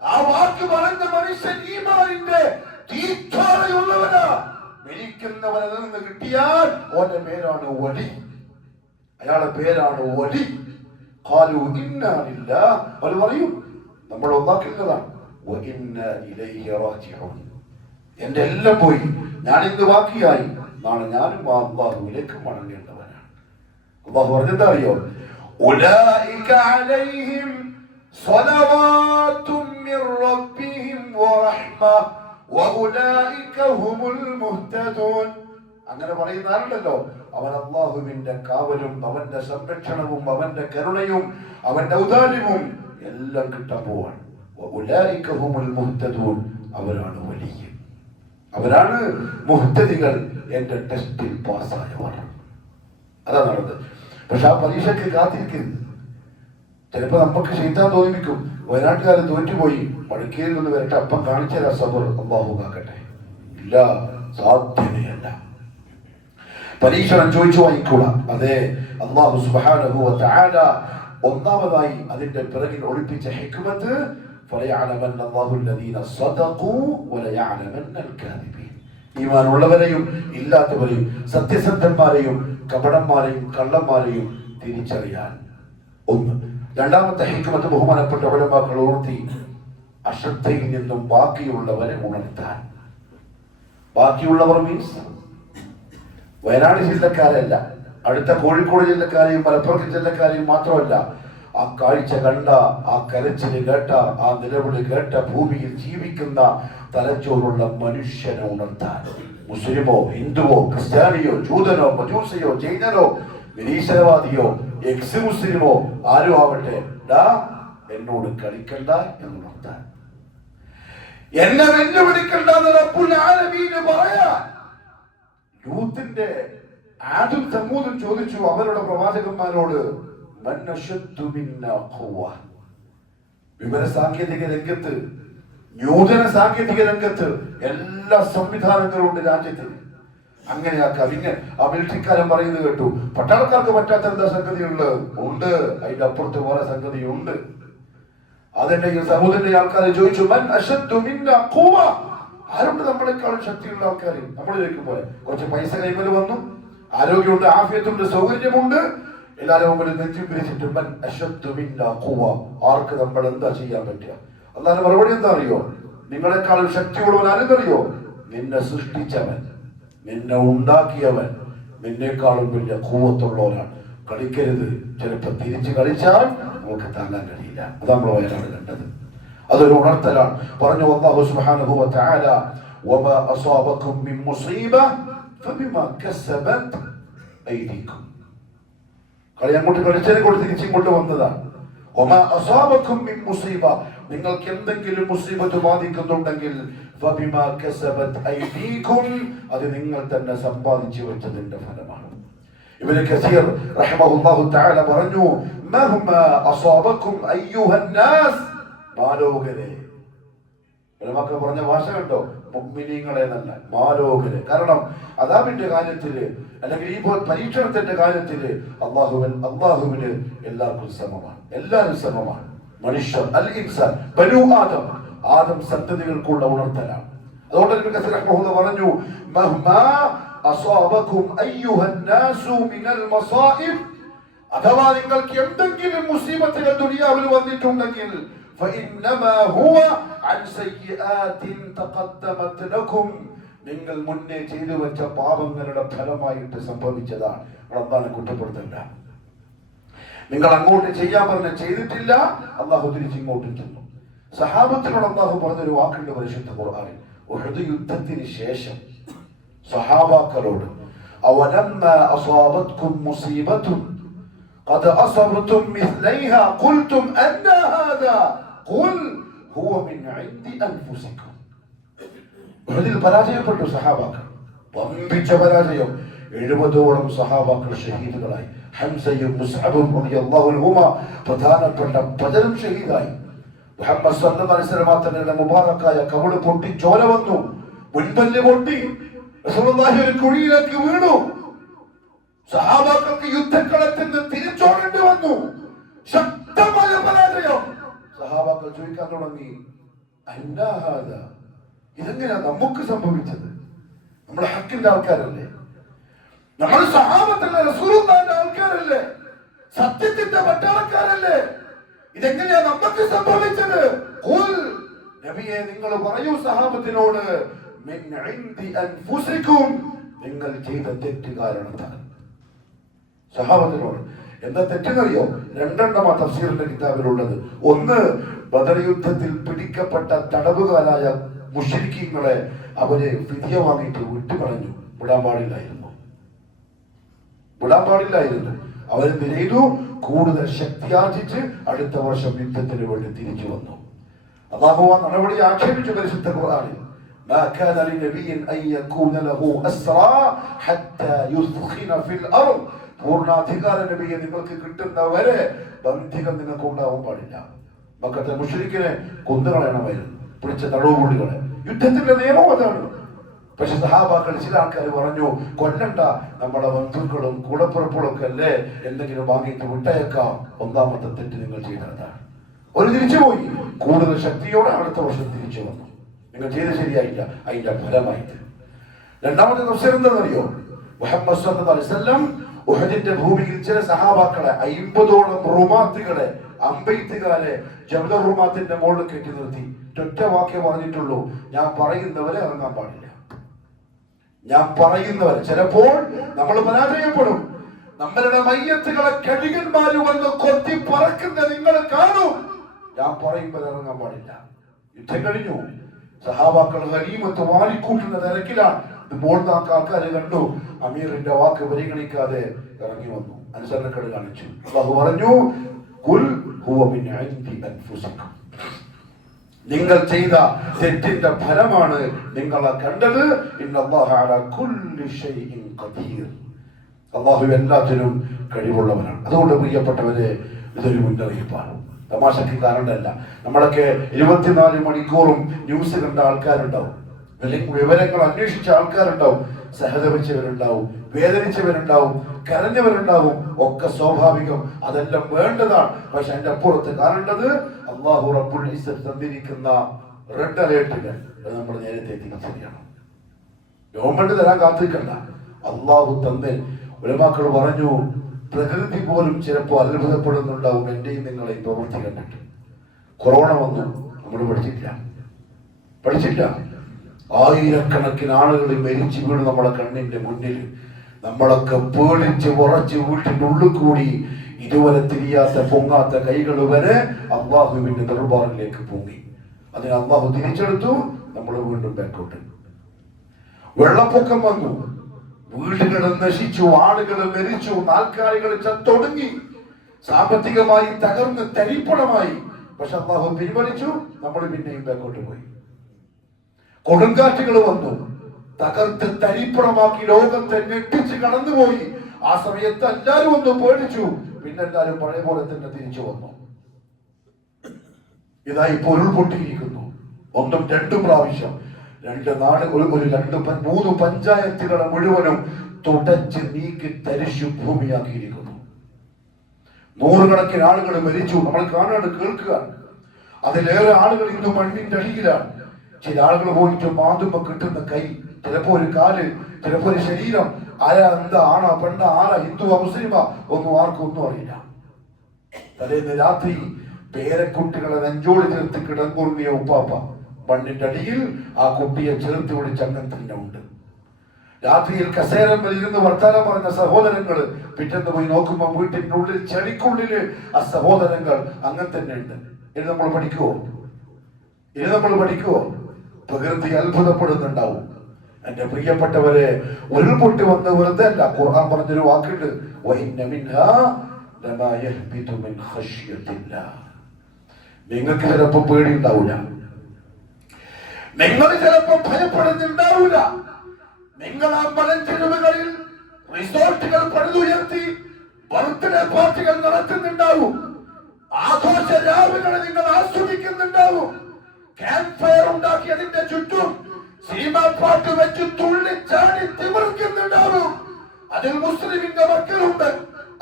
ആ വാക്ക് പറഞ്ഞ മനുഷ്യൻ ഈമാനിന്റെ തീച്ചോറയുള്ളവനാ. മരിക്കുന്നവനിൽ നിന്ന് കിട്ടിയാൽ ഓന്റെ പേരാണ് വലി. അയാളുടെ പേരാണ് വലി. ഖാലു ഇന്നാ ലില്ലാഹ്, അവർ പറയും നമ്മൾ ഒന്നാക്കുന്നതാണ്. വഇന്നാ ഇലൈഹി റാജിഊൻ, എന്റെ എല്ലാം പോയി, ഞാൻ ഇന്ന് ബാക്കിയായി, നാളെ ഞാനും അല്ലാഹുവിലേക്ക് മടങ്ങേണ്ടവനാണ്. അല്ലാഹു പറഞ്ഞെന്താ അറിയോ? ഉലൈക അലൈഹിം സ്വലവാതും മിർ റബ്ബിഹിം വറഹ്മ വഉലൈക ഹുമുൽ മുഹ്തദൂൻ. അങ്ങനെ പറയുന്ന ആരുണ്ടല്ലോ, അവൻ അല്ലാഹുവിന്റെ കാവലും അവന്റെ സംരക്ഷണവും അവന്റെ കരുണയും അവന്റെ ഔദാര്യവും എല്ലാം കിട്ടാൻ പോവാണ്. വഉലൈക ഹുമുൽ മുഹ്തദൂൻ, അവരാണ് വലിയ, അവരാണ് മുഹ്തദികൾ, എന്റെ ടെസ്റ്റിൽ പാസ്സായവർ. അതാ നടന്നത്. പക്ഷെ ആ പരീക്ഷയ്ക്ക് കാത്തിരിക്കരുത്. ചിലപ്പോ നമുക്ക് ശൈത്താൻ തോന്നിപ്പിക്കും, വയനാട്ടുകാരൻ തോറ്റുപോയി, മടക്കേരിൽ നിന്ന് വരട്ടെ, അപ്പം കാണിച്ചാൽ സബർ. അല്ലാഹു കാക്കട്ടെ. ഇല്ല, സാധ്യതയല്ല. പരീക്ഷണം ചോദിച്ചു വാങ്ങിക്കൂടാ. അതെ, അല്ലാഹു സുബ്ഹാനഹു വ തആല ഒന്നാമതായി അതിന്റെ പിറകിൽ ഒളിപ്പിച്ച ഹിക്മത്ത് ഫലയഅലമന്ന അല്ലാഹു അല്ലദീന സദഖൂ വലയഅലമന്നൽ കാദിബീൻ. ഈമാനുള്ളവരെയും ഇല്ലാത്തവരെയും, സത്യസന്ധന്മാരെയും കപടന്മാരെയും കള്ളന്മാരെയും തിരിച്ചറിയാൻ ഒന്ന്. രണ്ടാമത്തെ ഹിക്മത്ത് ബഹുമാനപ്പെട്ട ഉലമാക്കൾ ഉണർത്തി, അശ്രദ്ധയിൽ നിന്നും ബാക്കിയുള്ളവരെ ഉണർത്താൻ. ബാക്കിയുള്ളവർ മീൻസ് വയനാട് ജില്ലക്കാരല്ല, അടുത്ത കോഴിക്കോട് ജില്ലക്കാരെയും മലപ്പുറം ജില്ലക്കാരെയും മാത്രമല്ല, ആ കാഴ്ച കണ്ട, ആ കരച്ചില് കേട്ട, ആ നിലവിളി കേട്ട ഭൂമിയിൽ ജീവിക്കുന്ന തലച്ചോറുള്ള മനുഷ്യനെ ഉണർത്താൻ മുസ്ലിമോ ഹിന്ദുവോ ക്രിസ്ത്യാനിയോ ജൂതനോ മജൂസിയോ ജൈനനോ നിരീശ്വരവാദിയോ എക്സ് മുസ്ലിമോ ആരും ആവട്ടെ, എന്നോട് കളിക്കണ്ട എന്നുണർത്താൻ, എന്നെ വെല്ലുവിളിക്കണ്ട എന്ന് റബ്ബുൽ ആലമീന് പറയാൻ. ലൂത്തിന്റെ ആദും സമൂദും ചോദിച്ചു അവരുടെ പ്രവാചകന്മാരോട്, വിവര സാങ്കേതിക രംഗത്ത്, നൂതന സാങ്കേതിക രംഗത്ത് എല്ലാ സംവിധാനങ്ങളും ഉണ്ട് രാജ്യത്ത്. അങ്ങനെ ആ മിലിറ്ററിക്കാരൻ പറയുന്നത് കേട്ടു, പട്ടാളക്കാർക്ക് പറ്റാത്ത എന്താ സംഗതിയുള്ളത്? ഉണ്ട്, അതിന്റെ അപ്പുറത്ത് വേറെ സംഗതിയുണ്ട്. അതെന്റെ ഈ സഹോദരന്റെ ആൾക്കാരെ ചോദിച്ചു, ആരുണ്ട് നമ്മളെക്കാളും ശക്തിയുള്ള ആൾക്കാർ? നമ്മളിലേക്ക് പോലെ കുറച്ച് പൈസ കൈമല് വന്നു, ആരോഗ്യമുണ്ട്, ആഫിയത്തുണ്ട്, സൗകര്യമുണ്ട്, എല്ലാവരും മുമ്പിൽ നെഞ്ചി പിരിച്ചിട്ട് ആർക്ക് നമ്മൾ എന്താ ചെയ്യാൻ പറ്റുക? അല്ലാതെ മറുപടി എന്താ അറിയോ? നിങ്ങളെക്കാളും ശക്തിയുള്ളവൻ ആരെന്നറിയോ? നിന്നെ സൃഷ്ടിച്ചവൻ, നിന്നെ ഉണ്ടാക്കിയവൻ, നിന്നെക്കാളും വലിയ കൂവത്തുള്ളവനാണ്. കളിക്കരുത്, ചിലപ്പോൾ തിരിച്ചു കളിച്ചാൽ നമുക്ക് താങ്ങാൻ കഴിയില്ല. അത് നമ്മൾ വയനാട് കണ്ടത്. അതൊരു ഉണർത്തലാണ്. പറഞ്ഞു അല്ലാഹു സുബ്ഹാനഹു വ തആല, വമാ അസാബകും മിൻ മുസീബ ഫബിമാ കസബത് ഐദീകും. കളി അങ്ങോട്ട് കളിച്ചതിനെ കൊണ്ട് തിരിച്ചിങ്ങോട്ട് വന്നതാണ്. വമാ അസാബകും മിൻ മുസീബ, നിങ്ങൾക്ക് എന്തെങ്കിലും മുസീബത്ത് ബാധിക്കുന്നുണ്ടെങ്കിൽ ഫബിമാ കസബത് ഐദീകും, അത് നിങ്ങൾ തന്നെ സമ്പാദിച്ചു വെച്ചതിന്റെ ഫലമാണ്. ഇബ്നു കസീർ റഹിമഹുല്ലാഹു തആല പറഞ്ഞു, മഹ്മാ അസാബകും അയ്യുഹൻ നാസ്, മാലോകരെ. മക്കൾ പറഞ്ഞ ഭാഷ കണ്ടോ? മുഅ്മിനീങ്ങളെ എന്നല്ല, മാലോകരെ. കാരണം അദാബിന്റെ കാര്യത്തില് അല്ലെങ്കിൽ ഈ പരീക്ഷണത്തിന്റെ കാര്യത്തില് അള്ളാഹുവിന് എല്ലാവർക്കും സമമാണ്, എല്ലാവരും സമമാണ്. മനുഷ്യർ അൽ ഇൻസാൻ ബനൂ ആദം സന്തതികൾക്കുള്ള ഉണർത്തലാണ്. അതുകൊണ്ട് ഇബ്നു കസീർ റഹിമഹുല്ലാഹു പറഞ്ഞു, മഹ്മാ അസാബകും അയ്യുഹൻ നാസു മിനൽ മസാഇബ്, അഥവാ നിങ്ങൾക്ക് എന്തെങ്കിലും മുസീബത്തുകൾ ദുനിയാവിൽ വന്നിട്ടുണ്ടെങ്കിൽ فإنما هو عن سيئات تقدمت لكم, നിങ്ങൾ മുന്നേ ചെയ്തു വെച്ച പാപങ്ങളുടെ ഫലമായിട്ട് സംഭവിച്ചതാണ്. അള്ളാഹുവിനെ കുറ്റപ്പെടുത്തണ്ട. നിങ്ങൾ അങ്ങോട്ട് ചെയ്യാൻ പറഞ്ഞ ചെയ്തിട്ടില്ല, അള്ളാഹു തിരിച്ചിങ്ങോട്ട് ചെന്നു. സഹാബത്തിനോട് അള്ളാഹു പറഞ്ഞൊരു വാക്കുണ്ട് പരിശുദ്ധ ഖുർആനിൽ. ഉഹദ് യുദ്ധത്തിന് ശേഷം സഹാബാക്കളോട്, അവലമ്മാ അസാബത്കും മുസീബത്തുൻ ഖദ് അസബതും മിസ്ലൈഹാ ഖുൽതും അന്നാ ഹാദാ ഖുൽ ഹുവ മിൻ ഇൻദി അൻഫുസികും. ഉഹദിൽ പരാജയപ്പെട്ടു സഹാബാക്കൾ, വമ്പിച്ച പരാജയം. 70ഓളം സഹാബാക്കൾ ഷഹീദുകളായി. ഹംസയും മുസ്അബും റളിയല്ലാഹു അൻഹുമ പ്രധാനപ്പെട്ട പലരും ഷഹീദായി. മുഹമ്മദ് സല്ലല്ലാഹു അലൈഹി വസല്ലം തങ്ങളുടെ മുബാറക്കായ കവിള് പൊട്ടി ചോര വന്നു, മുൻപല്ല് പൊട്ടി, റസൂലുള്ളാഹി ഒരു കുഴിയിലേക്ക് വീണു. സഹാബാക്കൾക്ക് യുദ്ധക്കളത്തിൽ നിന്ന് തിരിച്ചോടേണ്ടി വന്നു. ശക്തമായ പരാജയം. സഹാബാക്കൾ ചോദിക്കാൻ തുടങ്ങി, അന്നാ ഹാദാ, ഇതെങ്ങനെയാ നമുക്ക് സംഭവിച്ചത്? നമ്മുടെ ഹക്കിന്റെ ആൾക്കാരല്ലേ, നമ്മൾ സഹാബത്തല്ലേ, റസൂലുള്ളാഹിന്റെ ആൾക്കാരല്ലേ, സത്യത്തിന്റെ പട്ടാളക്കാരല്ലേ, ഇതെങ്ങനെയാ നമുക്ക് സംഭവിച്ചത്? ഖുൽ, നബിയെ നിങ്ങൾ പറയൂ സഹാബത്തിനോട്, മിൻ ഇൻദി അൻഫുസികും, നിങ്ങൾ ചെയ്ത തെറ്റ് കാരണത്താൽ. സഹാബത്തിനോട് എന്താ തെറ്റെന്നറിയോ? രണ്ടെണ്ണമാ തഫ്സീറിന്റെ കിതാബിലുള്ളത്. ഒന്ന്, ബദർ യുദ്ധത്തിൽ പിടിക്കപ്പെട്ട തടവുകാരായ മുശ്രിക്കീങ്ങളെ അവരെ ഫിദ്യ വാങ്ങിയിട്ട് വിട്ടുകളഞ്ഞു. വിടാൻ പാടില്ലായിരുന്നു. അവരെന്ത് ചെയ്തു? കൂടുതൽ ശക്തിയാർജിച്ച് അടുത്ത വർഷം യുദ്ധത്തിന് വേണ്ടി തിരിച്ചു വന്നു. അല്ലാഹു ആ നടപടി ആക്ഷേപിച്ചു പരിശുദ്ധ ഖുർആനിൽ. ما كان لنبي أن يكون له أسرى حتى يثخن في الأرض. പൂർണ്ണാധികാര നബിയെ നിങ്ങൾക്ക് കിട്ടുന്നവരെ ബന്ധികൾ നിങ്ങൾക്ക് ഉണ്ടാവാൻ പാടില്ല. മക്കത്തെ മുശ്രിക്കിനെ കൊന്നുകളയണമായിരുന്നു, പിടിച്ച തടവുപുള്ളികളെ. യുദ്ധത്തിന്റെ നിയമം അതാണ്. പക്ഷെ സഹാബാക്കൾ ചില ആൾക്കാർ പറഞ്ഞു, കൊല്ലണ്ട, നമ്മുടെ ബന്ധുക്കളും കൂടപ്പുറപ്പുകളും ഒക്കെ അല്ലേ, എന്തെങ്കിലും വാങ്ങിയിട്ട് വിട്ടയക്കാം. ഒന്നാമത്തെ തെറ്റ് നിങ്ങൾ ചെയ്തതാണ്. ഒരു തിരിച്ചുപോയി, കൂടുതൽ ശക്തിയോടെ അടുത്ത വർഷം തിരിച്ചു വന്നു. നിങ്ങൾ ചെയ്ത് ശരിയായില്ല, അതിന്റെ ഫലമായിട്ട്. രണ്ടാമത്തെ തഫ്സീർ എന്താണെന്നറിയോ? മുഹമ്മദ് സല്ലല്ലാഹു അലൈഹി വസല്ലം ഉഹദിന്റെ ഭൂമിയിൽ ചില സഹാബാക്കളെ 50ഓളം റുമാത്തുകളെ, അമ്പെയ്ത്തുകാരെ ജബൽ റുമാത്തിന്റെ മുകളിൽ കെട്ടി നിർത്തി. ഒറ്റ വാക്യം പറഞ്ഞിട്ടുള്ളൂ, ഞാൻ പറയുന്നവരെ ഇറങ്ങാൻ പാടില്ല, ഞാൻ പറയുന്നവർ ചിലപ്പോൾ നമ്മൾ പരാജയപ്പെടും. നമ്മളുടെ മയ്യത്തുകളെ കഴുകന്മാര് വന്ന് കൊത്തി പറക്കുന്ന നിങ്ങൾ കാണും. ഞാൻ പറയുമ്പോൾ ഇറങ്ങാൻ പാടില്ല. യുദ്ധം കഴിഞ്ഞു, സഹാബാക്കൾ ഗനീമത്ത് വാരിക്കൂട്ടുന്ന തിരക്കിലാണ്. മോൾനാക്ക് ആൾക്കാരെ കണ്ടു, അമീറിന്റെ വാക്ക് പരിഗണിക്കാതെ ഇറങ്ങി വന്നു, അനുസരണക്കേട് കാണിച്ചു. അല്ലാഹു പറഞ്ഞു, ഖുൽ ഹുവ മിൻ ഇൻദി അൻഫുസിക്കും, നിങ്ങൾ ചെയ്ത തെറ്റിന്റെ ഫലമാണ് നിങ്ങളെ കണ്ടത്. ഇന്നല്ലാഹ അലാ കുല്ലി ഷൈഇൻ ഖദീർ, അല്ലാഹു എല്ലാത്തിനും കഴിവുള്ളവനാണ്. അതുകൊണ്ട് പ്രിയപ്പെട്ടവരെ, ഇതൊരു മുന്നറിയിപ്പാണ്, തമാശക്ക് കാരണമല്ല. നമ്മളൊക്കെ 24 മണിക്കൂറും ന്യൂസ് കണ്ട ആൾക്കാരുണ്ടാവും, വിവരങ്ങൾ അന്വേഷിച്ച ആൾക്കാരുണ്ടാവും, സഹതപിച്ചവരുണ്ടാവും, വേദനിച്ചവരുണ്ടാവും, കരഞ്ഞവരുണ്ടാവും. ഒക്കെ സ്വാഭാവികം, അതെല്ലാം വേണ്ടതാണ്. പക്ഷെ അതിന്റെ അപ്പുറത്ത് കാണേണ്ടത് അല്ലാഹു റബ്ബുൽ ഇസ്സത്ത് തന്നിരിക്കുന്ന റെഡ് അലേർട്ടുകൾ നമ്മൾ നേരത്തെ തിരിച്ചറിയണം. ഗവൺമെന്റ് തരാൻ കാത്തിരിക്കണ്ട, അല്ലാഹു തന്നെ. ഉലമാക്കൾ പറഞ്ഞു, പ്രകൃതി പോലും ചിലപ്പോൾ അത്ഭുതപ്പെടുന്നുണ്ടാവും എന്റെയും നിങ്ങളെയും പ്രവൃത്തി കണ്ടിട്ട്. കൊറോണ വന്നു, നമ്മൾ പഠിച്ചില്ല. ആയിരക്കണക്കിന് ആളുകൾ മരിച്ചു വീണ് നമ്മളെ കണ്ണിന്റെ മുന്നിൽ. നമ്മളൊക്കെ പേടിച്ച് ഉറച്ച് വീട്ടിന്റെ ഉള്ളിൽ കൂടി ഇതുവരെ തിരിയാത്ത പൊങ്ങാത്ത കൈകൾ വരെ അള്ളാഹുവിന്റെ ദർബാറിലേക്ക് പൊങ്ങി. അതിന് അള്ളാഹു തിരിച്ചെടുത്തു, നമ്മൾ വീണ്ടും ബാക്കോട്ട്. വെള്ളപ്പൊക്കം വന്നു, വീടുകൾ നശിച്ചു, ആളുകൾ മരിച്ചു, നാൽക്കാലികൾ ചത്തൊടുങ്ങി, സാമ്പത്തികമായി തകർന്ന് തരിപ്പണമായി. പക്ഷെ അള്ളാഹു പിൻവലിച്ചു, നമ്മൾ പിന്നെയും ബാക്കോട്ട് പോയി. കൊടുങ്കാറ്റുകൾ വന്നു, തകർത്ത് തരിപ്പണമാക്കി ലോകത്തെ ഞെട്ടിച്ച് കടന്നുപോയി. ആ സമയത്ത് എല്ലാവരും ഒന്ന് പേടിച്ചു, പിന്നെ എല്ലാവരും പഴയ പോലെ തന്നെ തിരിച്ചു വന്നു. ഇതായി പൊരുൾ പൊട്ടിയിരിക്കുന്നു, 1 2 പ്രാവശ്യം. 2 നാടുകൾ, 3 പഞ്ചായത്തുകളെ മുഴുവനും തുടച്ച് നീക്കി തരിശു ഭൂമിയാക്കിയിരിക്കുന്നു. 100 കണക്കിന് ആളുകൾ മരിച്ചു, നമ്മൾ കാണാണ്ട് കേൾക്കുക. അതിലേറെ ആളുകൾ ഇന്ന് മണ്ണിന്റെ അടിയിലാണ്. ചില ആളുകൾ പോയിട്ട് മാതുമ്പോ കിട്ടുന്ന കൈ, ചിലപ്പോ ഒരു കാല്, ചിലപ്പോ ഒരു ശരീരം. ആരാ, എന്താ, ആണാ പെണ്ണാ, ആരാ ഹിന്ദുവാ മുസ്ലിമാ, ആർക്കും ഒന്നും അറിയില്ല. തലേന്ന് രാത്രി പേരക്കുട്ടികളെ നെഞ്ചോട് ചേർത്ത് കിടന്നുറങ്ങിയ ഉപ്പാപ്പ മണ്ണിന്റെ അടിയിൽ ആ കുട്ടിയെ ചേർത്ത് പിടിച്ച് അങ്ങനെ തന്നെ ഉണ്ട്. രാത്രിയിൽ കസേരമ്പിൽ ഇരുന്ന് വർത്താനം പറഞ്ഞ സഹോദരങ്ങൾ പിറ്റേന്ന് പോയി നോക്കുമ്പോൾ വീട്ടിന്റെ ഉള്ളിൽ ചെടിക്കുള്ളില് ആ സഹോദരങ്ങൾ അങ്ങനെ തന്നെ ഉണ്ട്. ഇത് നമ്മൾ പഠിക്കുവോ? പ്രകൃതി അത്ഭുതപ്പെടുന്നുണ്ടാവും. എന്റെ പ്രിയപ്പെട്ടവരെ, ഉരുൾപൊട്ടി വന്ന് വെറുതെ അല്ല. ഖുർആൻ പറഞ്ഞൊരു വാക്കുണ്ട്, നിങ്ങൾക്ക് ചിലപ്പോ പേടി ഉണ്ടാവില്ല, നിങ്ങൾ ചിലപ്പോ ഭയപ്പെടുന്നുണ്ടാവില്ല. നിങ്ങൾ ആ മലഞ്ചെരുവുകളിൽ റിസോർട്ടുകൾ പണിതുയർത്തി ബർത്ത്ഡേ പാർട്ടികൾ നടത്തുന്നുണ്ടാവും, ആഘോഷ രാവുകൾ നിങ്ങൾ ആസ്വദിക്കുന്നുണ്ടാവും, ക്യാമ്പ് ഫയർ ഉണ്ടാക്കി അതിന്റെ ചുറ്റും സിനിമാ പാട്ട് വെച്ച് തുള്ളിച്ചാടി തിമിർക്കുന്നുണ്ടാവും. അതിൽ മുസ്ലിമിന്റെ മക്കളുണ്ട്,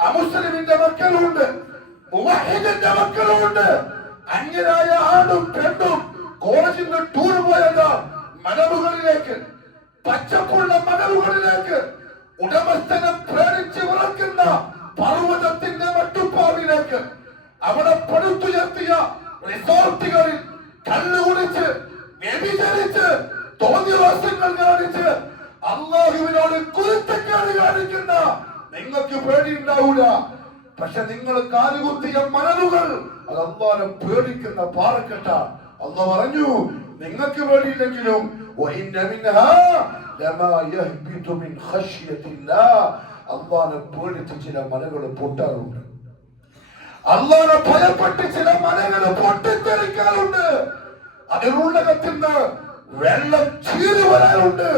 അമുസ്ലിമിന്റെ മക്കളുണ്ട്, മുവഹിദിന്റെ മക്കളുണ്ട്. അന്യരായ ആണും പെണ്ണും കോളേജിൽ നിന്ന് ടൂർ പോയത് മലമുകളിലേക്ക്, പച്ചപ്പുള്ള മലമുകളിലേക്ക്, ഉടമസ്ഥനെ പ്രേരിച്ച് വിറക്കുന്ന പർവ്വതത്തിന്റെ മട്ടുപ്പാവിലേക്ക്, അവിടെ പടുത്തുയർത്തിയ റിസോർട്ടുകളിൽ കല്ലുകുടിച്ച് വ്യഭിചരിച്ച് തോന്നിവാസങ്ങൾ കാണിച്ച് അല്ലാഹുവിനോട് കുരുത്തക്കേട് കാണിക്കുന്ന നിങ്ങൾക്ക് പേടിയുണ്ടാവൂല. പക്ഷെ നിങ്ങൾ കാലുകുത്തിയ മണലുകൾ അത് അല്ലാഹുവിനെ പേടിക്കുന്ന പാറക്കെട്ട. അല്ലാഹു പറഞ്ഞു, നിങ്ങൾക്ക് പേടിയില്ലെങ്കിലും അല്ലാഹുവിനെ പേടിച്ച് ചില മലകൾ പൊട്ടാറുണ്ട്, അല്ലാഹുവിനെ ഭയപ്പെട്ട് ചില മലകൾ പൊട്ടിത്തെറിക്കാറുണ്ട്, അതിനുള്ളകത്തിൽ നിന്ന് വെള്ളം ചീറി വരാറുണ്ട്.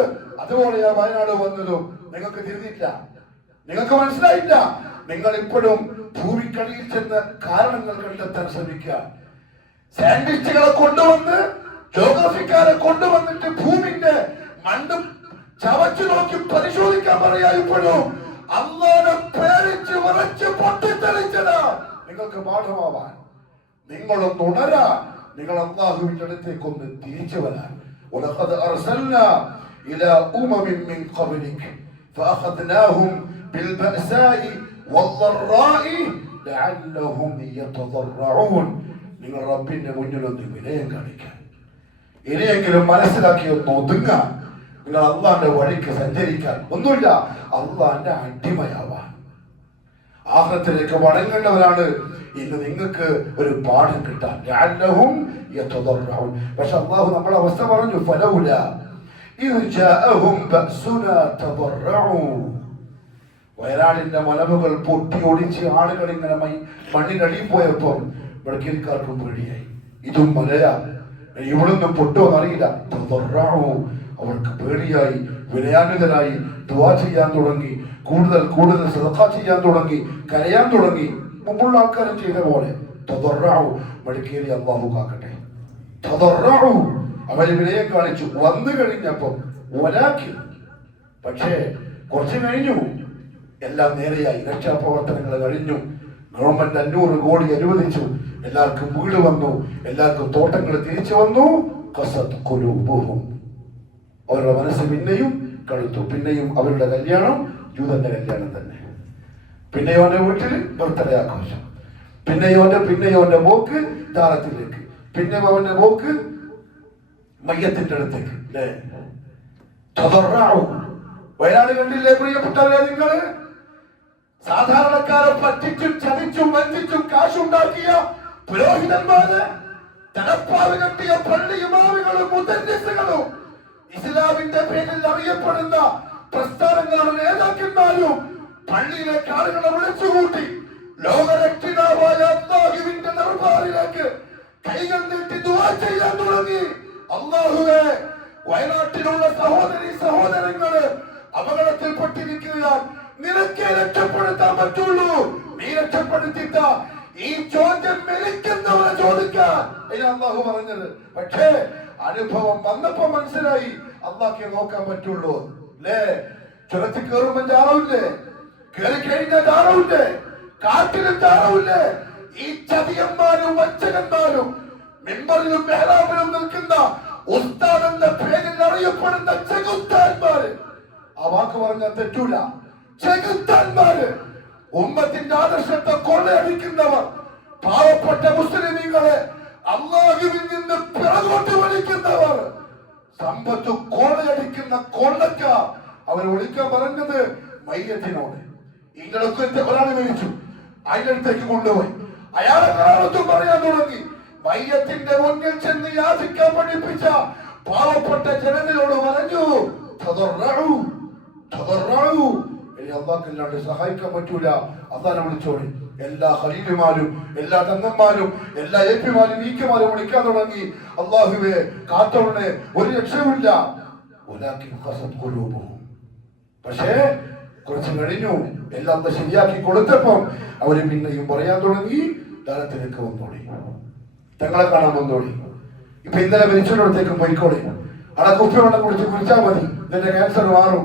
അതുപോലെയാ വയനാട് വന്നതും. നിങ്ങൾക്ക് തിരിഞ്ഞില്ല, നിങ്ങൾക്ക് മനസ്സിലായില്ല. നിങ്ങൾ ഇപ്പോഴും ഭൂമിക്കടിയിൽ ചെന്ന് കാരണങ്ങൾ കണ്ടെത്താൻ ശ്രമിക്കുക. സയന്റിസ്റ്റുകളെ കൊണ്ടുവന്ന്, ജോഗ്രഫിക്കാരെ കൊണ്ടുവന്നിട്ട് ഭൂമിന്റെ മണ്ണ് ചവച്ചു നോക്കി പരിശോധിക്കാൻ പറയാ. ഇപ്പോഴും അല്ലാഹുവിനെ പേടിച്ച് വിറച്ച് പൊട്ടിത്തെറിച്ചത് നിങ്ങൾക്ക് പാഠമാവാൻ. നിങ്ങളൊന്ന് ഉണരാ, നിങ്ങൾ അല്ലാഹുവിന്റെ അടുത്തേക്കൊന്ന് തിരിച്ചു വരാൻ. ولقد أرسلنا إلى أمم من قبلك فأخذناهم بالبأساء والضراء لعلهم يتضرعون. നിങ്ങൾ റബ്ബിന്റെ മുന്നിലൊന്ന് വിനയം കാണിക്കാൻ, ഇനിയെങ്കിലും മനസ്സിലാക്കി ഒന്ന് ഒതുങ്ങാൻ. നിങ്ങൾ അള്ളാന്റെ വഴിക്ക് സഞ്ചരിക്കാൻ, ഒന്നുമില്ല, അള്ളാന്റെ അടിമയാവാൻ, ആഖിറത്തിലേക്ക് മടങ്ങേണ്ടവരാണ്. ഇന്ന് നിങ്ങൾക്ക് ഒരു പാഠം കിട്ടാൻ. പക്ഷെ അള്ളാഹു നമ്മളെ അവസ്ഥ പറഞ്ഞു, ഫലൗല ഇദ് ജാഅഹും ബഅസുനാ തദറഉ. വയനാടിന്റെ മലമുകൾ പൊട്ടി ഒടിച്ച് ആളുകൾ ഇങ്ങനെ മണ്ണിനടിയിൽ പോയപ്പോൾ വടക്കേരിക്കാർക്കും പേടിയായി. ഇതും മലയാ, ഇവിടുന്ന് പൊട്ടുമെന്നറിയില്ല. തദറഉ, അവർക്ക് പേടിയായി, വിനയാന്വിതരായി, ദുആ ചെയ്യാൻ തുടങ്ങി, കൂടുതൽ കൂടുതൽ സദഖ ചെയ്യാൻ തുടങ്ങി, കരയാൻ തുടങ്ങി. മുമ്പുള്ള ആൾക്കാരും ചെയ്ത പോലെ തദറഉ, മടക്കേരി അല്ലാഹു കാക്കട്ടെ. തദറഉ, അവര് വിനയം കാണിച്ചു. വന്നു കഴിഞ്ഞപ്പം വലാക്കി, പക്ഷേ കുറച്ച് കഴിഞ്ഞു എല്ലാം നേരെയായി. രക്ഷാപ്രവർത്തനങ്ങൾ കഴിഞ്ഞു. ഗവൺമെന്റ് 500 കോടി അനുവദിച്ചു. എല്ലാവർക്കും വീട് വന്നു, എല്ലാവർക്കും തോട്ടങ്ങൾ തിരിച്ചു വന്നു. ഖസത് ഖുലൂബുഹും, അവരുടെ മനസ്സ് പിന്നെയും കഴുത്തു. പിന്നെയും അവരുടെ കല്യാണം ജൂതന്റെ കല്യാണം തന്നെ. പിന്നെയോ അവന്റെ വീട്ടിൽ ബർത്ത്ഡേ ആഘോഷം, പിന്നെയോ അവന്റെ പോക്ക് ദാരത്തിലേക്ക്, പിന്നെ അവന്റെ പോക്ക് മയ്യത്തിന്റെ അടുത്തേക്ക്. അല്ലേ? വയനാട് കണ്ടില്ലേ പ്രിയപ്പെട്ടവരെ? നിങ്ങള് സാധാരണക്കാരെ പറ്റിച്ചും ചതിച്ചും വഞ്ചിച്ചും കാശുണ്ടാക്കിയ പുരോഹിതന്മാര്, തലപ്പാവ് കെട്ടിയ പള്ളി ഇമാമുകളും മുദരിസുകളും, ഇസ്ലാമിന്റെ പേരിൽ അറിയപ്പെടുന്ന പ്രസ്ഥാനങ്ങളുടെ നേതാക്കന്മാരും പള്ളിയിലേക്ക് ആളുകളെ വിളിച്ചുകൂട്ടി ലോകരക്ഷിതാവായ അല്ലാഹുവിന്റെ ദർബാറിലേക്ക് കൈകൾ നീട്ടി ദുആ ചെയ്യാൻ തുടങ്ങി. അല്ലാഹുവേ, വയനാട്ടിലുള്ള സഹോദരി സഹോദരങ്ങള് അപകടത്തിൽപ്പെട്ടിരിക്കുകയാൽ നിനക്കേ രക്ഷപ്പെടുത്താൻ പറ്റുള്ളൂ. നീ രക്ഷപ്പെടുത്തിട്ട ഈ ചോദ്യം മെലിക്കുന്നവരെ ചോദിക്കാൻ അല്ലാഹു പറഞ്ഞത്. പക്ഷേ അനുഭവം വന്നപ്പോ മനസ്സിലായി അള്ളാഹ്ക്കെ നോക്കാൻ പറ്റുള്ളൂ. അല്ലേ? ചുരത്തിൽ കയറുമ്പോ ജാറവില്ലേ? കയറി കഴിഞ്ഞ ജാറവില്ലേ? കാട്ടിലും ജാറവില്ലേ? ഈ ചതിയന്മാരും വഞ്ചകന്മാരും മിമ്പറിലും മെഹ്റാബിലും നിൽക്കുന്ന ഉസ്താദ് എന്ന പേരിൽ അറിയപ്പെടുന്ന ചെകുത്താന്മാര്, ആ വാക്ക് പറഞ്ഞാൽ തെറ്റൂല, ചെകുത്താന്മാര്, ഉമ്മത്തിന്റെ ആദർശത്തെ കൊള്ളയടിക്കുന്നവർ, പാവപ്പെട്ട മുസ്ലിമീങ്ങളെ അല്ലാഹുവിൽ നിന്ന് പിറകോട്ട് വലിക്കുന്നവർ, സമ്പത്ത് കൊള്ളയടിക്കുന്ന കൊള്ളക്കാർ. അവർ വിളിക്കാൻ പറഞ്ഞത് മയ്യത്തിനോട്. ഇങ്ങളൊക്കെ ഒരാൾ മരിച്ചു, അതിന്റെ അടുത്തേക്ക് കൊണ്ടുപോയി അയാളെ കാണാനൊത്തും പറയാൻ തുടങ്ങി. മയ്യത്തിന്റെ മുന്നിൽ ചെന്ന് യാചിക്കാൻ പഠിപ്പിച്ച പാവപ്പെട്ട ജനതയോട് പറഞ്ഞു, തദറഉ, തദറഉ. ഇനി അല്ലാഹുവില്ലാണ്ട് സഹായിക്കാൻ പറ്റൂല, അല്ലാഹനെ വിളിച്ചോളി. എല്ലാ ഖലീലുമാരും എല്ലാ തങ്ങന്മാരും എല്ലാ എപിമാരും ഈക്കമാരും വിളിക്കാൻ തുടങ്ങി. അല്ലാഹുവേ കാത്തോളനെ, ഒരു രക്ഷയുമില്ല. പക്ഷേ കുറച്ച് കഴിഞ്ഞു, എല്ലാം ശരിയാക്കി കൊടുത്തപ്പം അവര് പിന്നെയും പറയാൻ തുടങ്ങി, ദാനത്തിലേക്ക് വന്നോളി, തങ്ങളെ കാണാൻ വന്നോളി. ഇപ്പൊ ഇന്നലെ മരിച്ചോടത്തേക്കും പോയിക്കോളി, അവിടെ കുപ്പിവെള്ളം കുടിച്ച് കുടിച്ചാൽ മതി, ഇതിന്റെ ക്യാൻസർ മാറും.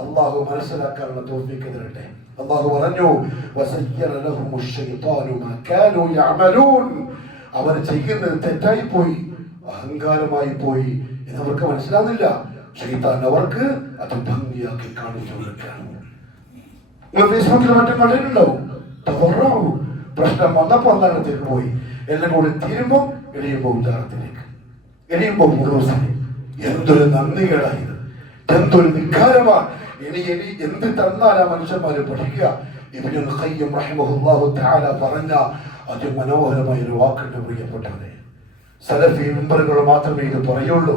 അള്ളാഹു മനസ്സിലാക്കാനുള്ള തൗഫീഖ് തരട്ടെ. അള്ളാഹു പറഞ്ഞു, അവർ ചെയ്യുന്നത് തെറ്റായി പോയി, അഹങ്കാരമായി പോയി എന്നവർക്ക് മനസ്സിലാകുന്നില്ല. ശൈത്താൻ അവർക്ക് അത് ഭംഗിയാക്കി കാണിച്ചു കൊടുക്കുകയാണ്. നിങ്ങൾ ഫേസ്ബുക്കിൽ മറ്റും കണ്ടിട്ടുണ്ടാവും. പ്രശ്നം വന്നപ്പോ അന്താരത്തേക്ക് പോയി, എല്ലാം കൂടി തീരുമ്പോ എളിയുമ്പോ ഉദാഹരണത്തിലേക്ക്, എളിയുമ്പോ മുഴുവൻ. എന്തൊരു നന്ദികേടായത്, എന്തൊരു ധിക്കാരമാണ്. ഇനി എന്ത് തന്നാലാ മനുഷ്യന്മാര് പഠിക്കുക? ഇബ്നുൽ ഖയ്യിം റഹിമഹുല്ലാഹു തആല പറഞ്ഞ അതിമനോഹരമായ ഒരു വാക്കുണ്ട് പ്രിയപ്പെട്ടവരെ. സലഫി മെമ്പറുകൾ മാത്രമേ ഇത് പറയുള്ളൂ.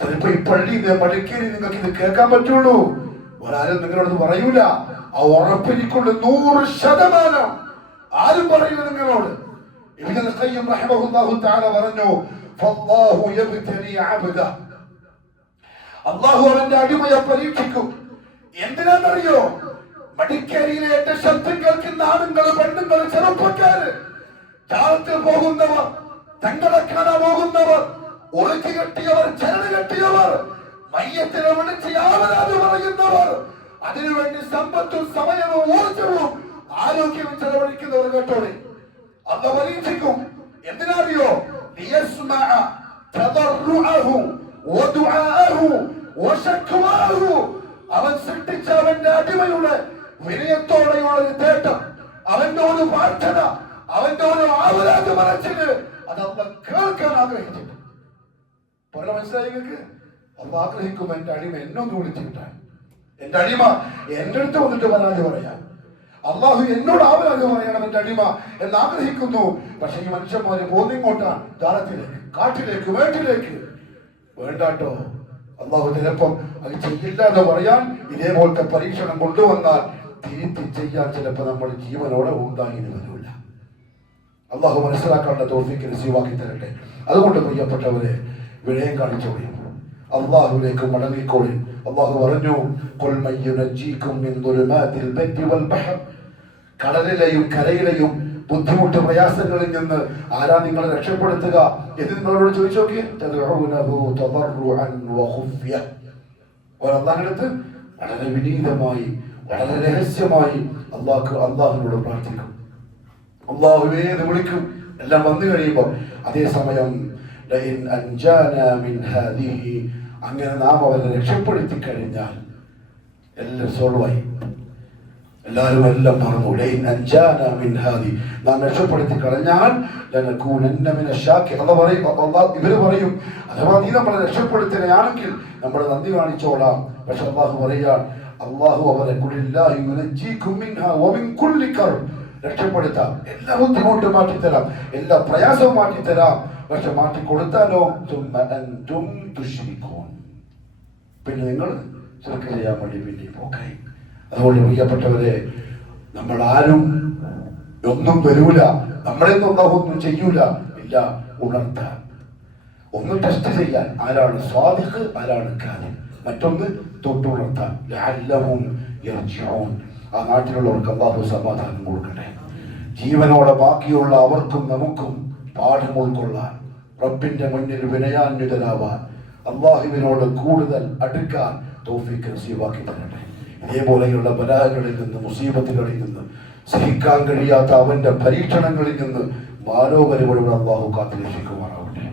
ചിലപ്പോ ഈ പള്ളിയിലെ മടക്കേരി നിങ്ങൾക്ക് ഇത് കേൾക്കാൻ പറ്റുള്ളൂ, ഒരാരും നിങ്ങളോട് പറയൂല. ആ ഉറപ്പിനിക്കൊണ്ട് 100% ആരും പറയില്ല നിങ്ങളോട്. ഇബ്നുൽ ഖയ്യിം റഹിമഹുല്ലാഹു തആല പറഞ്ഞു, ഫല്ലാഹു യബ്തലി അബ്ദ, അല്ലാഹു അവന്റെ അടിമയെ പരീക്ഷിക്കും. എന്തിനാണെന്നറിയോ? മടിക്കേരിയിലെ എന്റെ ശബ്ദം കേൾക്കുന്ന ആണുങ്ങൾ, പെണ്ണുങ്ങൾ, ചെറുപ്പക്കാര്, ജാലത്തിൽ പോകുന്നവർ, തങ്ങളെ കാണാൻ പോകുന്നവർ, ഉറക്കി കെട്ടിയവർ, ചരട് കെട്ടിയവർ, മയ്യത്തിനെ വിളിച്ച് യാവനാഥ് പറയുന്നവർ, അതിനുവേണ്ടി സമ്പത്തും സമയവും ഊർജവും ആരോഗ്യവും ചെലവഴിക്കുന്നവർ കേട്ടോടെ അല്ലാഹു പരീക്ഷിക്കും. എന്തിനറിയോ? ലിയസ്മഅ തദർറുഅഹു വദുആഅഹു വശക്വാഹു. അവൻ സൃഷ്ടിച്ച അവന്റെ അടിമയുടെ വിനയത്തോടെയുള്ള ഒരു തേട്ടം, അവന്റെ ഒരു പ്രാർത്ഥന, അവന്റെ ഒരു ആവലാതി മനസ്സിന് അത് അല്ലാഹു കേൾക്കാൻ ആഗ്രഹിച്ചിട്ട്. മനസ്സിലായി നിങ്ങൾക്ക്? അള്ളാഹ് ആഗ്രഹിക്കും എന്റെ അടിമ എന്നൊന്ന് വിളിച്ചു കിട്ടാൻ, എന്റെ അടിമ എന്റെ അടുത്ത് വന്നിട്ട് പരാതി പറയാൻ, അള്ളാഹു എന്നോട് ആവരാതി പറയണം എന്റെ അടിമ എന്ന് ആഗ്രഹിക്കുന്നു. പക്ഷെ ഈ മനുഷ്യന്മാര് പോകുന്നിങ്ങോട്ടാണ്, ജാലത്തിലേക്ക്, കാട്ടിലേക്ക്, വീട്ടിലേക്ക്. വേണ്ടാട്ടോ, അള്ളാഹു ചിലപ്പം അത് ചെയ്യില്ല എന്ന് പറയാൻ ഇതേപോലത്തെ പരീക്ഷണം കൊണ്ടുവന്നാൽ തിരുത്തി ചെയ്യാൻ ചിലപ്പോൾ നമ്മൾ ജീവനോടെ ഉണ്ടായി വരില്ല. അള്ളാഹു മനസ്സിലാക്കാനുള്ള തൗഫീഖ് നസീബാക്കി തരട്ടെ. അതുകൊണ്ട് പ്രിയപ്പെട്ടവരെ, വിനയം കാണിച്ചോളി, അള്ളാഹുവിലേക്ക് മടങ്ങിക്കോളി. അള്ളാഹു പറഞ്ഞു, ഖുൽ മൻ യുനജ്ജീകും മിൻ ദുലുമാതിൽ ബർരി വൽ ബഹർ, കടലിലെയും കരയിലെയും ബുദ്ധിമുട്ട് പ്രയാസങ്ങളിൽ നിന്ന് ആരാ നിങ്ങളെ രക്ഷപ്പെടുത്തുക എന്ന് നിങ്ങളോട് ചോദിച്ചു നോക്കിയേ. അള്ളാഹിനടുത്ത് വളരെ വിനീതമായി, വളരെ രഹസ്യമായി അള്ളാഹുവിനോട് പ്രാർത്ഥിക്കും. അള്ളാഹുവേ എന്ന് വിളിക്കും. എല്ലാം വന്നു കഴിയുമ്പോൾ അതേസമയം അങ്ങനെ നാം അവരെ രക്ഷപ്പെടുത്തി കഴിഞ്ഞാൽ എല്ലാം സോൾവായി, എല്ലാവരും എല്ലാം മറന്നു. നാം രക്ഷപ്പെടുത്തി കളഞ്ഞാൽ ഇവര് പറയും, അഥവാ നീ നമ്മളെ രക്ഷപ്പെടുത്തുകയാണെങ്കിൽ നമ്മൾ നന്ദി കാണിച്ചോളാം. പക്ഷെ അള്ളാഹു പറയാൻ, അള്ളാഹു അവരെ രക്ഷപ്പെടുത്താം, എല്ലാ ബുദ്ധിമുട്ടും മാറ്റിത്തരാം, എല്ലാ പ്രയാസവും മാറ്റിത്തരാം. പക്ഷെ മാറ്റി കൊടുത്താലോ പിന്നെ നിങ്ങൾ ശിർക്ക് ചെയ്യാൻ വേണ്ടി പിന്നെ പോക്കായി. അതുകൊണ്ട് പ്രിയപ്പെട്ടവരെ, നമ്മൾ ആരും ഒന്നും വരൂല, നമ്മളെയൊന്നും ഒന്നും ചെയ്യൂല. ഇല്ല, ഉണർത്താൻ, ഒന്ന് ടെസ്റ്റ് ചെയ്യാൻ ആരാണ് സ്വാദിഖ്, ആരാണ് കാദിബ്, മറ്റൊന്ന് തൊട്ടുണർത്താൻ. ലഅല്ലഹും യർജിഊൻ. ആ നാട്ടിലുള്ളവർക്ക് അല്ലാഹു സമാധാനം കൊടുക്കട്ടെ. ജീവനോടെ ബാക്കിയുള്ള അവർക്കും നമുക്കും പാഠം ഉൾക്കൊള്ളാൻ, റബ്ബിന്റെ മുന്നിൽ വിനയാന്വിതരാവാൻ, അള്ളാഹുവിനോട് കൂടുതൽ അടുക്കാൻ തൗഫീഖ് നസീബാക്കി തരട്ടെ. ഇതേപോലെയുള്ള ബലാകളിൽ നിന്ന്, മുസീബത്തുകളിൽ നിന്ന്, സഹിക്കാൻ കഴിയാത്ത അവന്റെ പരീക്ഷണങ്ങളിൽ നിന്ന് മാനോപരിപടികൾ അള്ളാഹു കാത്തുരക്ഷിക്കുമാറാവട്ടെ.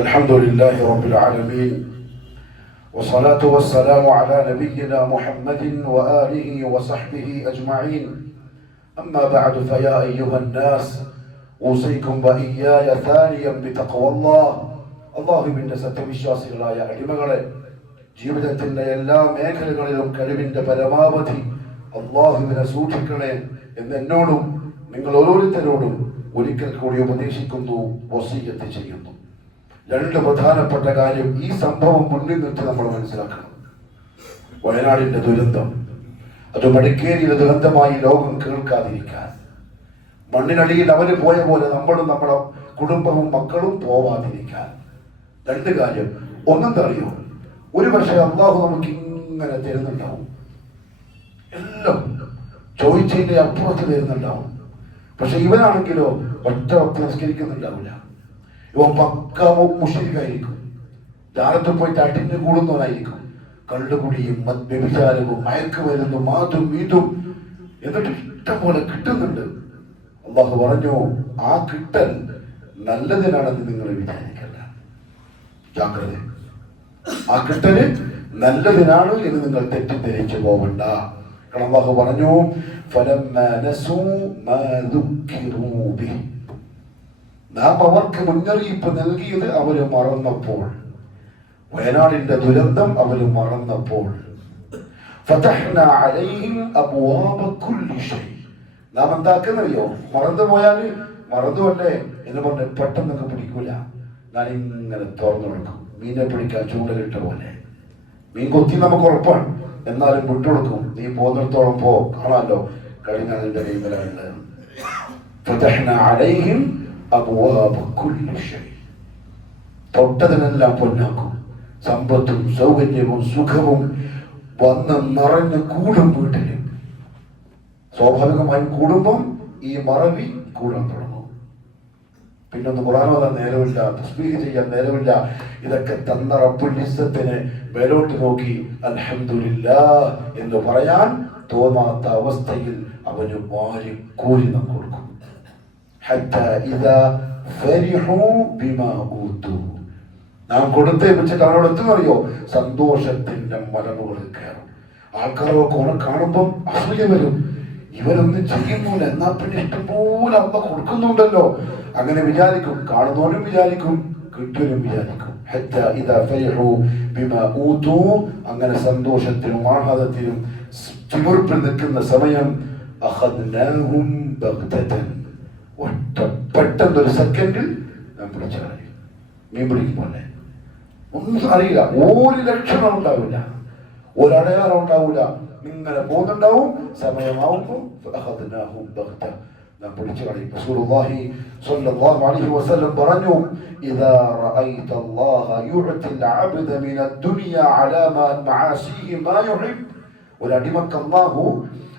അൽഹംദുലില്ലാഹി റബ്ബിൽ ആലമീൻ والصلاة والسلام على نبينا محمد وآله وصحبه أجمعين. أما بعد فيا أيها الناس أوصيكم وإياي ثانيا بتقوى الله. അള്ളാഹുവിന്റെ സത്യവിശ്വാസികളായ അടിമകളെ, ജീവിതത്തിന്റെ എല്ലാ മേഖലകളിലും കഴിവിന്റെ പരമാവധി അള്ളാഹുവിനെ സൂക്ഷിക്കണേ എന്ന് എന്നോടും നിങ്ങൾ ഓരോരുത്തരോടും ഒരിക്കൽ കൂടി ഉപദേശിക്കുന്നു, വസിയ്യത്ത് ചെയ്യുന്നു. രണ്ട് പ്രധാനപ്പെട്ട കാര്യം ഈ സംഭവം മുന്നിൽ നിർത്തി നമ്മൾ മനസ്സിലാക്കണം. വയനാടിന്റെ ദുരന്തം, അത് മടിക്കേരിയിലെ ദുരന്തമായി ലോകം കേൾക്കാതിരിക്കാൻ, മണ്ണിനടിയിൽ അവര് പോയ പോലെ നമ്മളും നമ്മുടെ കുടുംബവും മക്കളും പോവാതിരിക്കാൻ രണ്ട് കാര്യം. ഒന്നെന്തറിയോ, ഒരു പക്ഷേ അള്ളാഹു നമുക്ക് ഇങ്ങനെ തരുന്നുണ്ടാവും, എല്ലാം ചോദിച്ചതിന്റെ അപ്പുറത്ത് തരുന്നുണ്ടാവും. പക്ഷെ ഇവനാണെങ്കിലോ ഒറ്റ വക്ത് നിസ്കരിക്കുന്നുണ്ടാവില്ല. ഇവൻ പക്ക മുശ്രിക്കായിരിക്കും, ദാരത്തിൽ പോയിട്ട് അടിഞ്ഞു കൂടുന്നവനായിരിക്കും, കള്ളുകുടിയും വ്യഭിചാരവും മയക്കുമരുന്നും മാതും മീതും എന്നിട്ട് ഇഷ്ടം പോലെ കിട്ടുന്നുണ്ട്. അള്ളാഹു പറഞ്ഞു, ആ കിട്ടൽ നല്ലതിനാണെന്ന് നിങ്ങൾ വിചാരിക്കല്ല, ജാഗ്രത. ആ കിട്ടല് നല്ലതിനാണ് എന്ന് നിങ്ങൾ തെറ്റിദ്ധരിച്ചു പോവണ്ട. കാരണം അള്ളാഹു പറഞ്ഞു, നാം അവർക്ക് മുന്നറിയിപ്പ് നൽകിയത് അവര് മറന്നപ്പോൾ, വയനാടിന്റെ ദുരന്തം അവര് മറന്നപ്പോൾ, നാം എന്താക്കുന്നറിയോ, മറന്നുപോയാല് മറന്നുവല്ലേ എന്ന് പറഞ്ഞ് പെട്ടെന്നൊക്കെ പിടിക്കൂല. ഞാൻ ഇങ്ങനെ തുറന്നു കൊടുക്കും, മീനെ പിടിക്കാൻ ചൂണ്ടലിട്ട പോലെ. മീൻ കൊത്തി നമുക്ക് ഉറപ്പാണ്, എന്നാലും വിട്ടുകൊടുക്കും. നീ പോകുന്നിടത്തോളം പോ, കാണാമല്ലോ കഴിഞ്ഞ നിന്റെ കൈമലുണ്ട്. തൊട്ടതിനെല്ലാം പൊന്നാക്കും. സമ്പത്തും സൗകര്യവും സുഖവും വന്ന് നിറഞ്ഞ് കൂടും വീട്ടില്. സ്വാഭാവികമായും കൂടുമ്പം ഈ മറവി കൂടാൻ തുടങ്ങും. പിന്നൊന്ന് ഖുർആൻ ഓതാൻ നേരമില്ല, തസ്ബീഹ് ചെയ്യാൻ നേരമില്ല. ഇതൊക്കെ തന്ന റബ്ബുൽ ഇസ്സത്തിനെ മേലോട്ട് നോക്കി അൽഹംദുലില്ലാഹ് എന്ന് പറയാൻ തോന്നാത്ത അവസ്ഥയിൽ അവന് വാരി കോരി നാം കൊടുക്കും. നാം കൊടുത്തേ വെച്ചിട്ട് അവനോട് എത്തുന്നറിയോ, സന്തോഷത്തിന്റെ മലമുകളിൽ കയറും. ആൾക്കാരൊക്കെ കാണുമ്പം അസൂയ വരും. ഇവരൊന്നും ചെയ്യുന്നില്ല, എന്നാ പിന്നെ ഇഷ്ടംപോലെ അമ്മ കൊടുക്കുന്നുണ്ടല്ലോ, അങ്ങനെ വിചാരിക്കും. കാണുന്നവനും വിചാരിക്കും, കിട്ടുവനും വിചാരിക്കും. അങ്ങനെ സന്തോഷത്തിനും ആഹ്ലാദത്തിനും ചിമുറിപ്പിൽ നിൽക്കുന്ന സമയം പെട്ടെന്നൊരു സെക്കൻഡിൽ ഞാൻ പിടിച്ചു കളയും. മീൻ പിടിക്കുമ്പോലെ ഒന്നും അറിയില്ല, ഒരു ലക്ഷണം ഉണ്ടാവില്ല, ഒരടയാളം ഉണ്ടാവില്ല, ഇങ്ങനെ പോകുന്നുണ്ടാവും. സമയമാവുമ്പോൾ നാം പിടിച്ചു കളയും. റസൂലുള്ളാഹി സ്വല്ലല്ലാഹു അലൈഹി വസല്ലം പറഞ്ഞു, ഇദാ റഅയ്ത അല്ലാഹ യുഅതിൽ അബ്ദ മിന ദുനിയ അലാ മആസിഹി മാ യുഹിബ്. ഒരു അടിമക്ക് അല്ലാഹു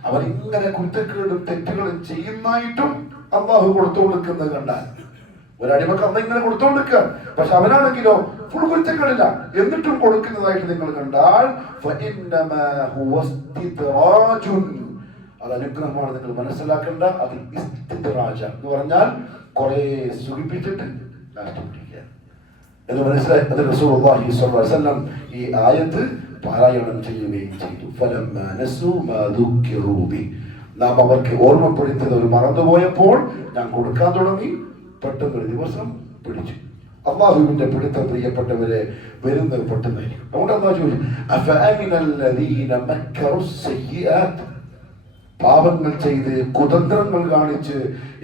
അവൻ ഇങ്ങനെ കുറ്റക്കേടും തെറ്റുകളും ചെയ്യുന്നതായിട്ടും അല്ലാഹു കൊടുത്തു കൊടുക്കുന്നത് കണ്ടാൽ, ഒരു അടിമക്ക് അന്ന് ഇങ്ങനെ കൊടുത്തുകൊടുക്കുക, പക്ഷെ അവനാണെങ്കിലോ ഫുൾ കുറ്റങ്ങളില്ല, എന്നിട്ടും കൊടുക്കുന്നതായിട്ട് നിങ്ങൾ കണ്ടാൽ അത് അനുഗ്രഹമാണ്. നിങ്ങൾ മനസ്സിലാക്കേണ്ട, അത് ഇസ്തിദ്റാജ എന്ന് പറഞ്ഞാൽ കുറെ സുഖിപ്പിച്ചിട്ട് ലാസ്റ്റ് പിടിക്കുക എന്ന് മനസ്സിലായി. അത് റസൂലുള്ളാഹി സ്വല്ലല്ലാഹു അലൈഹി വസല്ലം ഈ ആയത്ത് പാരായണം ചെയ്യുകയും ചെയ്തു. ഫലമ്മാ നസൂ മാ ദുക്കിറൂ ബി, നാം അവർക്ക് ഓർമ്മപ്പെടുത്തിയത് ഒരു മറന്നുപോയപ്പോൾ ഞാൻ കൊടുക്കാൻ തുടങ്ങി. പെട്ടെന്നൊരു ദിവസം പിടിച്ചു. അള്ളാഹുവിന്റെ പിടുത്തം പ്രിയപ്പെട്ടവരെ വരുന്നത് പെട്ടെന്നായിരിക്കും. അതുകൊണ്ട് അള്ളാഹു ചോദിച്ചു, അഫഅമിനല്ലദീന മക്കറുസ്സയ്യിആത്ത്, പാപങ്ങൾ ചെയ്ത് കുതന്ത്രങ്ങൾ കാണിച്ച്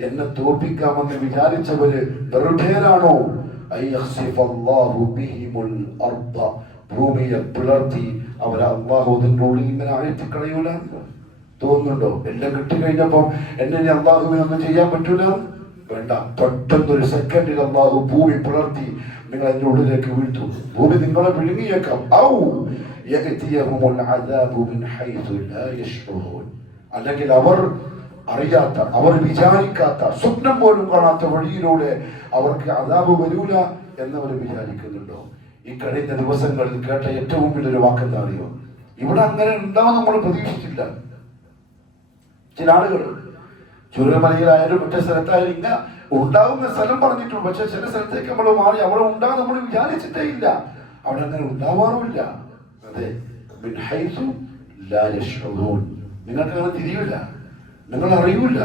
എന്നെ തോൽപ്പിക്കാമെന്ന് വിചാരിച്ചവര് നിർഭയരാണോ? അയ്യഖ്സിഫല്ലാഹു ബിഹിമുൽ അർദ, ഭൂമിയെ പിളർത്തി അവരെ അള്ളാഹു അതിൻ്റെ ഉള്ളിൽ ഇങ്ങനെ അഴിച്ചുകളയൂല തോന്നുന്നുണ്ടോ? എല്ലാം കിട്ടിക്കഴിഞ്ഞപ്പോ എന്നെ അള്ളാഹുവിനൊന്നും ചെയ്യാൻ പറ്റൂല. വേണ്ട, പെട്ടെന്നൊരു സെക്കൻഡിൽ അള്ളാഹു ഭൂമി പിളർത്തി നിങ്ങൾ അതിന്റെ ഉള്ളിലേക്ക് വീഴ്ത്തും. ഭൂമി നിങ്ങളെ വിഴുങ്ങിയേക്കാം. അല്ലെങ്കിൽ അവർ അറിയാത്ത, അവർ വിചാരിക്കാത്ത, സ്വപ്നം പോലും കാണാത്ത വഴിയിലൂടെ അവർക്ക് അദാബ് വരൂല എന്നവർ വിചാരിക്കുന്നുണ്ടോ? ഈ കഴിഞ്ഞ ദിവസങ്ങളിൽ കേട്ട ഏറ്റവും വലിയൊരു വാക്കെന്താ അറിയോ? ഇവിടെ അങ്ങനെ ഉണ്ടാവും നമ്മൾ പ്രതീക്ഷിച്ചില്ല. ചില ആളുകൾ ചുരമലയിലായാലും മറ്റേ സ്ഥലത്തായാലും ഇങ്ങനെ ഉണ്ടാവുന്ന സ്ഥലം പറഞ്ഞിട്ടുണ്ട്, പക്ഷെ ചില സ്ഥലത്തേക്ക് നമ്മൾ മാറി അവിടെ ഉണ്ടാകും നമ്മൾ വിചാരിച്ചിട്ടേ ഇല്ല, അവിടെ അങ്ങനെ ഉണ്ടാവാറുമില്ല. അതെ, നിങ്ങൾക്ക് അങ്ങനെ തിരിയില്ല, നിങ്ങൾ അറിയൂല,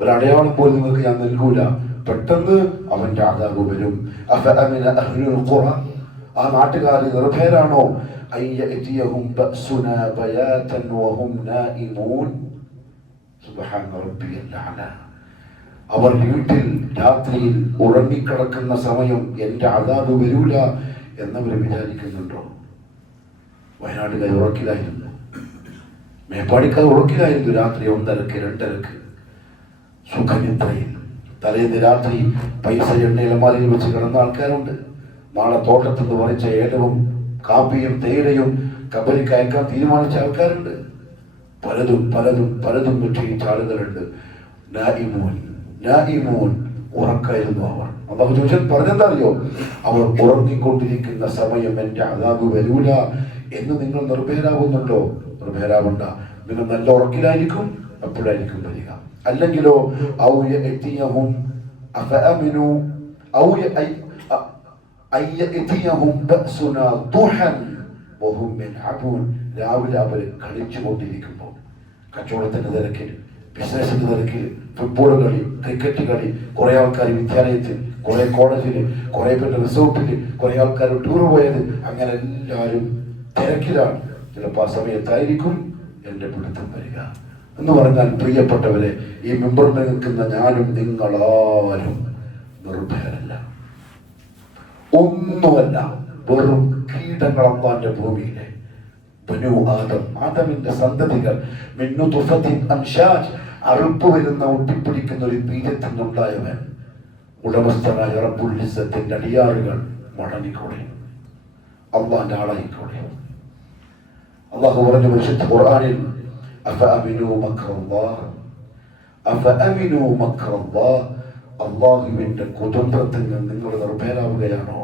ഒരടയാളം പോലും നിങ്ങൾക്ക് ഞാൻ നൽകൂല. പെട്ടെന്ന് അവന്റെ അദാബ് വരും. ആ നാട്ടുകാർ നിർഭയരാണോ? അവർ വീട്ടിൽ രാത്രിയിൽ ഉറങ്ങിക്കിടക്കുന്ന സമയം എന്റെ അദാബ് വരൂല എന്നവർ വിചാരിക്കുന്നുണ്ടോ? വയനാടുകാർ ഉറക്കിലായിരുന്നു, മേപ്പാടിക്കാർ ഉറക്കിലായിരുന്നു. രാത്രി 1:30, 2:30 സുഖനിദ്രയിൽ. തലേന്ന് രാത്രി പൈസ എണ്ണയിലമാലയിൽ വെച്ച് കിടന്ന ആൾക്കാരുണ്ട്. നാളെ തോട്ടത്തിൽ നിന്ന് പറിച്ച ഏലവും കാപ്പിയും തേയിലയും കബലിക്ക് അയക്കാൻ തീരുമാനിച്ച ആൾക്കാരുണ്ട്. പലതും പലതും പലതും നിക്ഷയിച്ച ആളുകളുണ്ട്. ഉറക്കായിരുന്നു അവർ. അള്ളാഹു ചോദിച്ചാൽ പറഞ്ഞെന്താ അറിയോ? അവർ ഉറങ്ങിക്കൊണ്ടിരിക്കുന്ന സമയം എന്റെ അദാബ് വരൂല എന്ന് നിങ്ങൾ നിർഭയരാകുന്നുണ്ടോ? നിർഭയരാവണ്ട, നിങ്ങൾ നല്ല ഉറക്കിലായിരിക്കും, അപ്പോഴായിരിക്കും വരിക. അല്ലെങ്കിലോ രാവിലെ അവര് കളിച്ചുകൊണ്ടിരിക്കുമ്പോൾ, കച്ചവടത്തിന്റെ തിരക്കിൽ, ബിസിനസിന്റെ തിരക്കിൽ, ഫുട്ബോൾ കളി, ക്രിക്കറ്റ് കളി, കുറെ ആൾക്കാർ വിദ്യാലയത്തിൽ, കുറെ കോളേജിൽ, കുറെ പേര് റിസോർട്ടിൽ, കുറെ ആൾക്കാർ ടൂർ പോയത്, അങ്ങനെ എല്ലാവരും തിരക്കിലാണ്. ചിലപ്പോൾ ആ സമയത്തായിരിക്കും എന്റെ പിടുത്തം വരിക എന്ന് പറഞ്ഞാൽ, പ്രിയപ്പെട്ടവരെ, ഈ മെമ്പറിൽ നിൽക്കുന്ന ഞാനും നിങ്ങളാരും നിർഭയരല്ല, ഒന്നുമല്ല, വെറും കീടങ്ങൾ അള്ളാന്റെ ഭൂമിയിലെ ബനൂ ആദം, ആദമിന്റെ സന്തതികൾ, മിന്നു തുഫത്തിൻ അംശാജ്, അറുപ്പ് വരുന്ന ഒട്ടിപ്പിടിക്കുന്ന ഒരു ബീജത്തിൽ നിന്നുണ്ടായവൻ, ഉടമസ്ഥനായ റബ്ബുൽ ഇസ്സത്തിന്റെ അടിയാറുകൾ മടങ്ങിക്കൂടെ, അള്ളാന്റെ ആളായിക്കൂടെ. അള്ളാഹു പറഞ്ഞു പരിശുദ്ധ ഖുർആനിൽ, അഫഅമിനൂ മക്റല്ലാഹ്, അഫഅമിനൂ മക്റല്ലാഹ്, അള്ളാഹുവിന്റെ കുതന്ത്രത്തിൽ നിന്ന് നിങ്ങൾ നിർഭയരാവുകയാണോ?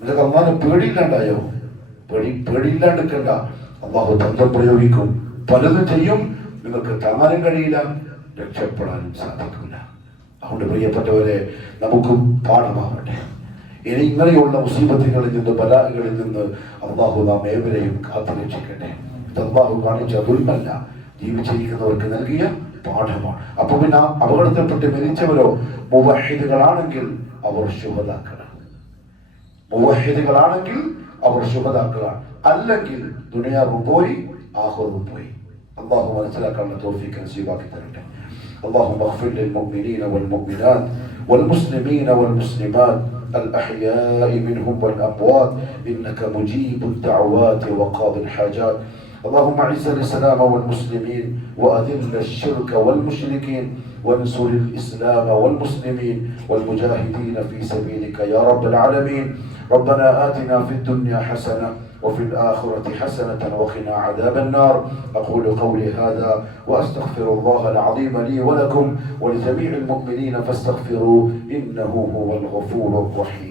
നിങ്ങൾക്ക് അള്ളാഹിനെ പേടിയില്ലാണ്ടായോ? പേടിയില്ലാണ്ടിരിക്കണ്ട. അള്ളാഹു തന്ത്രം പ്രയോഗിക്കും, പലതും ചെയ്യും, നിങ്ങൾക്ക് താങ്ങാനും കഴിയില്ല, രക്ഷപ്പെടാനും സാധിക്കില്ല. അതുകൊണ്ട് പ്രിയപ്പെട്ടവരെ, നമുക്ക് പാഠമാവട്ടെ. ഇനി ഇങ്ങനെയുള്ള മുസീബത്തുകളിൽ നിന്ന്, ബലാകളിൽ നിന്ന് അള്ളാഹു നാം ഏവരെയും കാത്തുരക്ഷിക്കട്ടെ. ഇത് അള്ളാഹു കാണിച്ച ദുൽമല്ല, ജീവിച്ചിരിക്കുന്നവർക്ക് നൽകിയ പാഠമാണ്. അപ്പൊ പിന്നെ അപകടത്തിൽപ്പെട്ട് മരിച്ചവരോ മുവഹിദുകളാണെങ്കിൽ അവർ ശുഹദാക്കളാണ്. മുവഹിദുകളാണെങ്കിൽ അവർ ശുഹദാക്കളാണ്. അല്ലെങ്കിൽ ദുനിയാവും പോയി ആഖിറവും പോയി. അല്ലാഹു മനസ്സിലാക്കാനുള്ള തൗഫീഖ് നസീബാക്കി തരട്ടെ. اللهم اغفر للمؤمنين والمؤمنات والمسلمين والمسلمات الأحياء منهم والأموات إنك مجيب الدعوات وقاضي الحاجات. اللهم اعز الإسلام والمسلمين وأذل الشرك والمشركين وانصر الإسلام والمسلمين والمجاهدين في سبيلك يا رب العالمين. ربنا آتنا في الدنيا حسنة وفي الآخرة حسنة وقنا عذاب النار. أقول قولي هذا وأستغفر الله العظيم لي ولكم ولجميع المؤمنين فاستغفروه إنه هو الغفور الرحيم.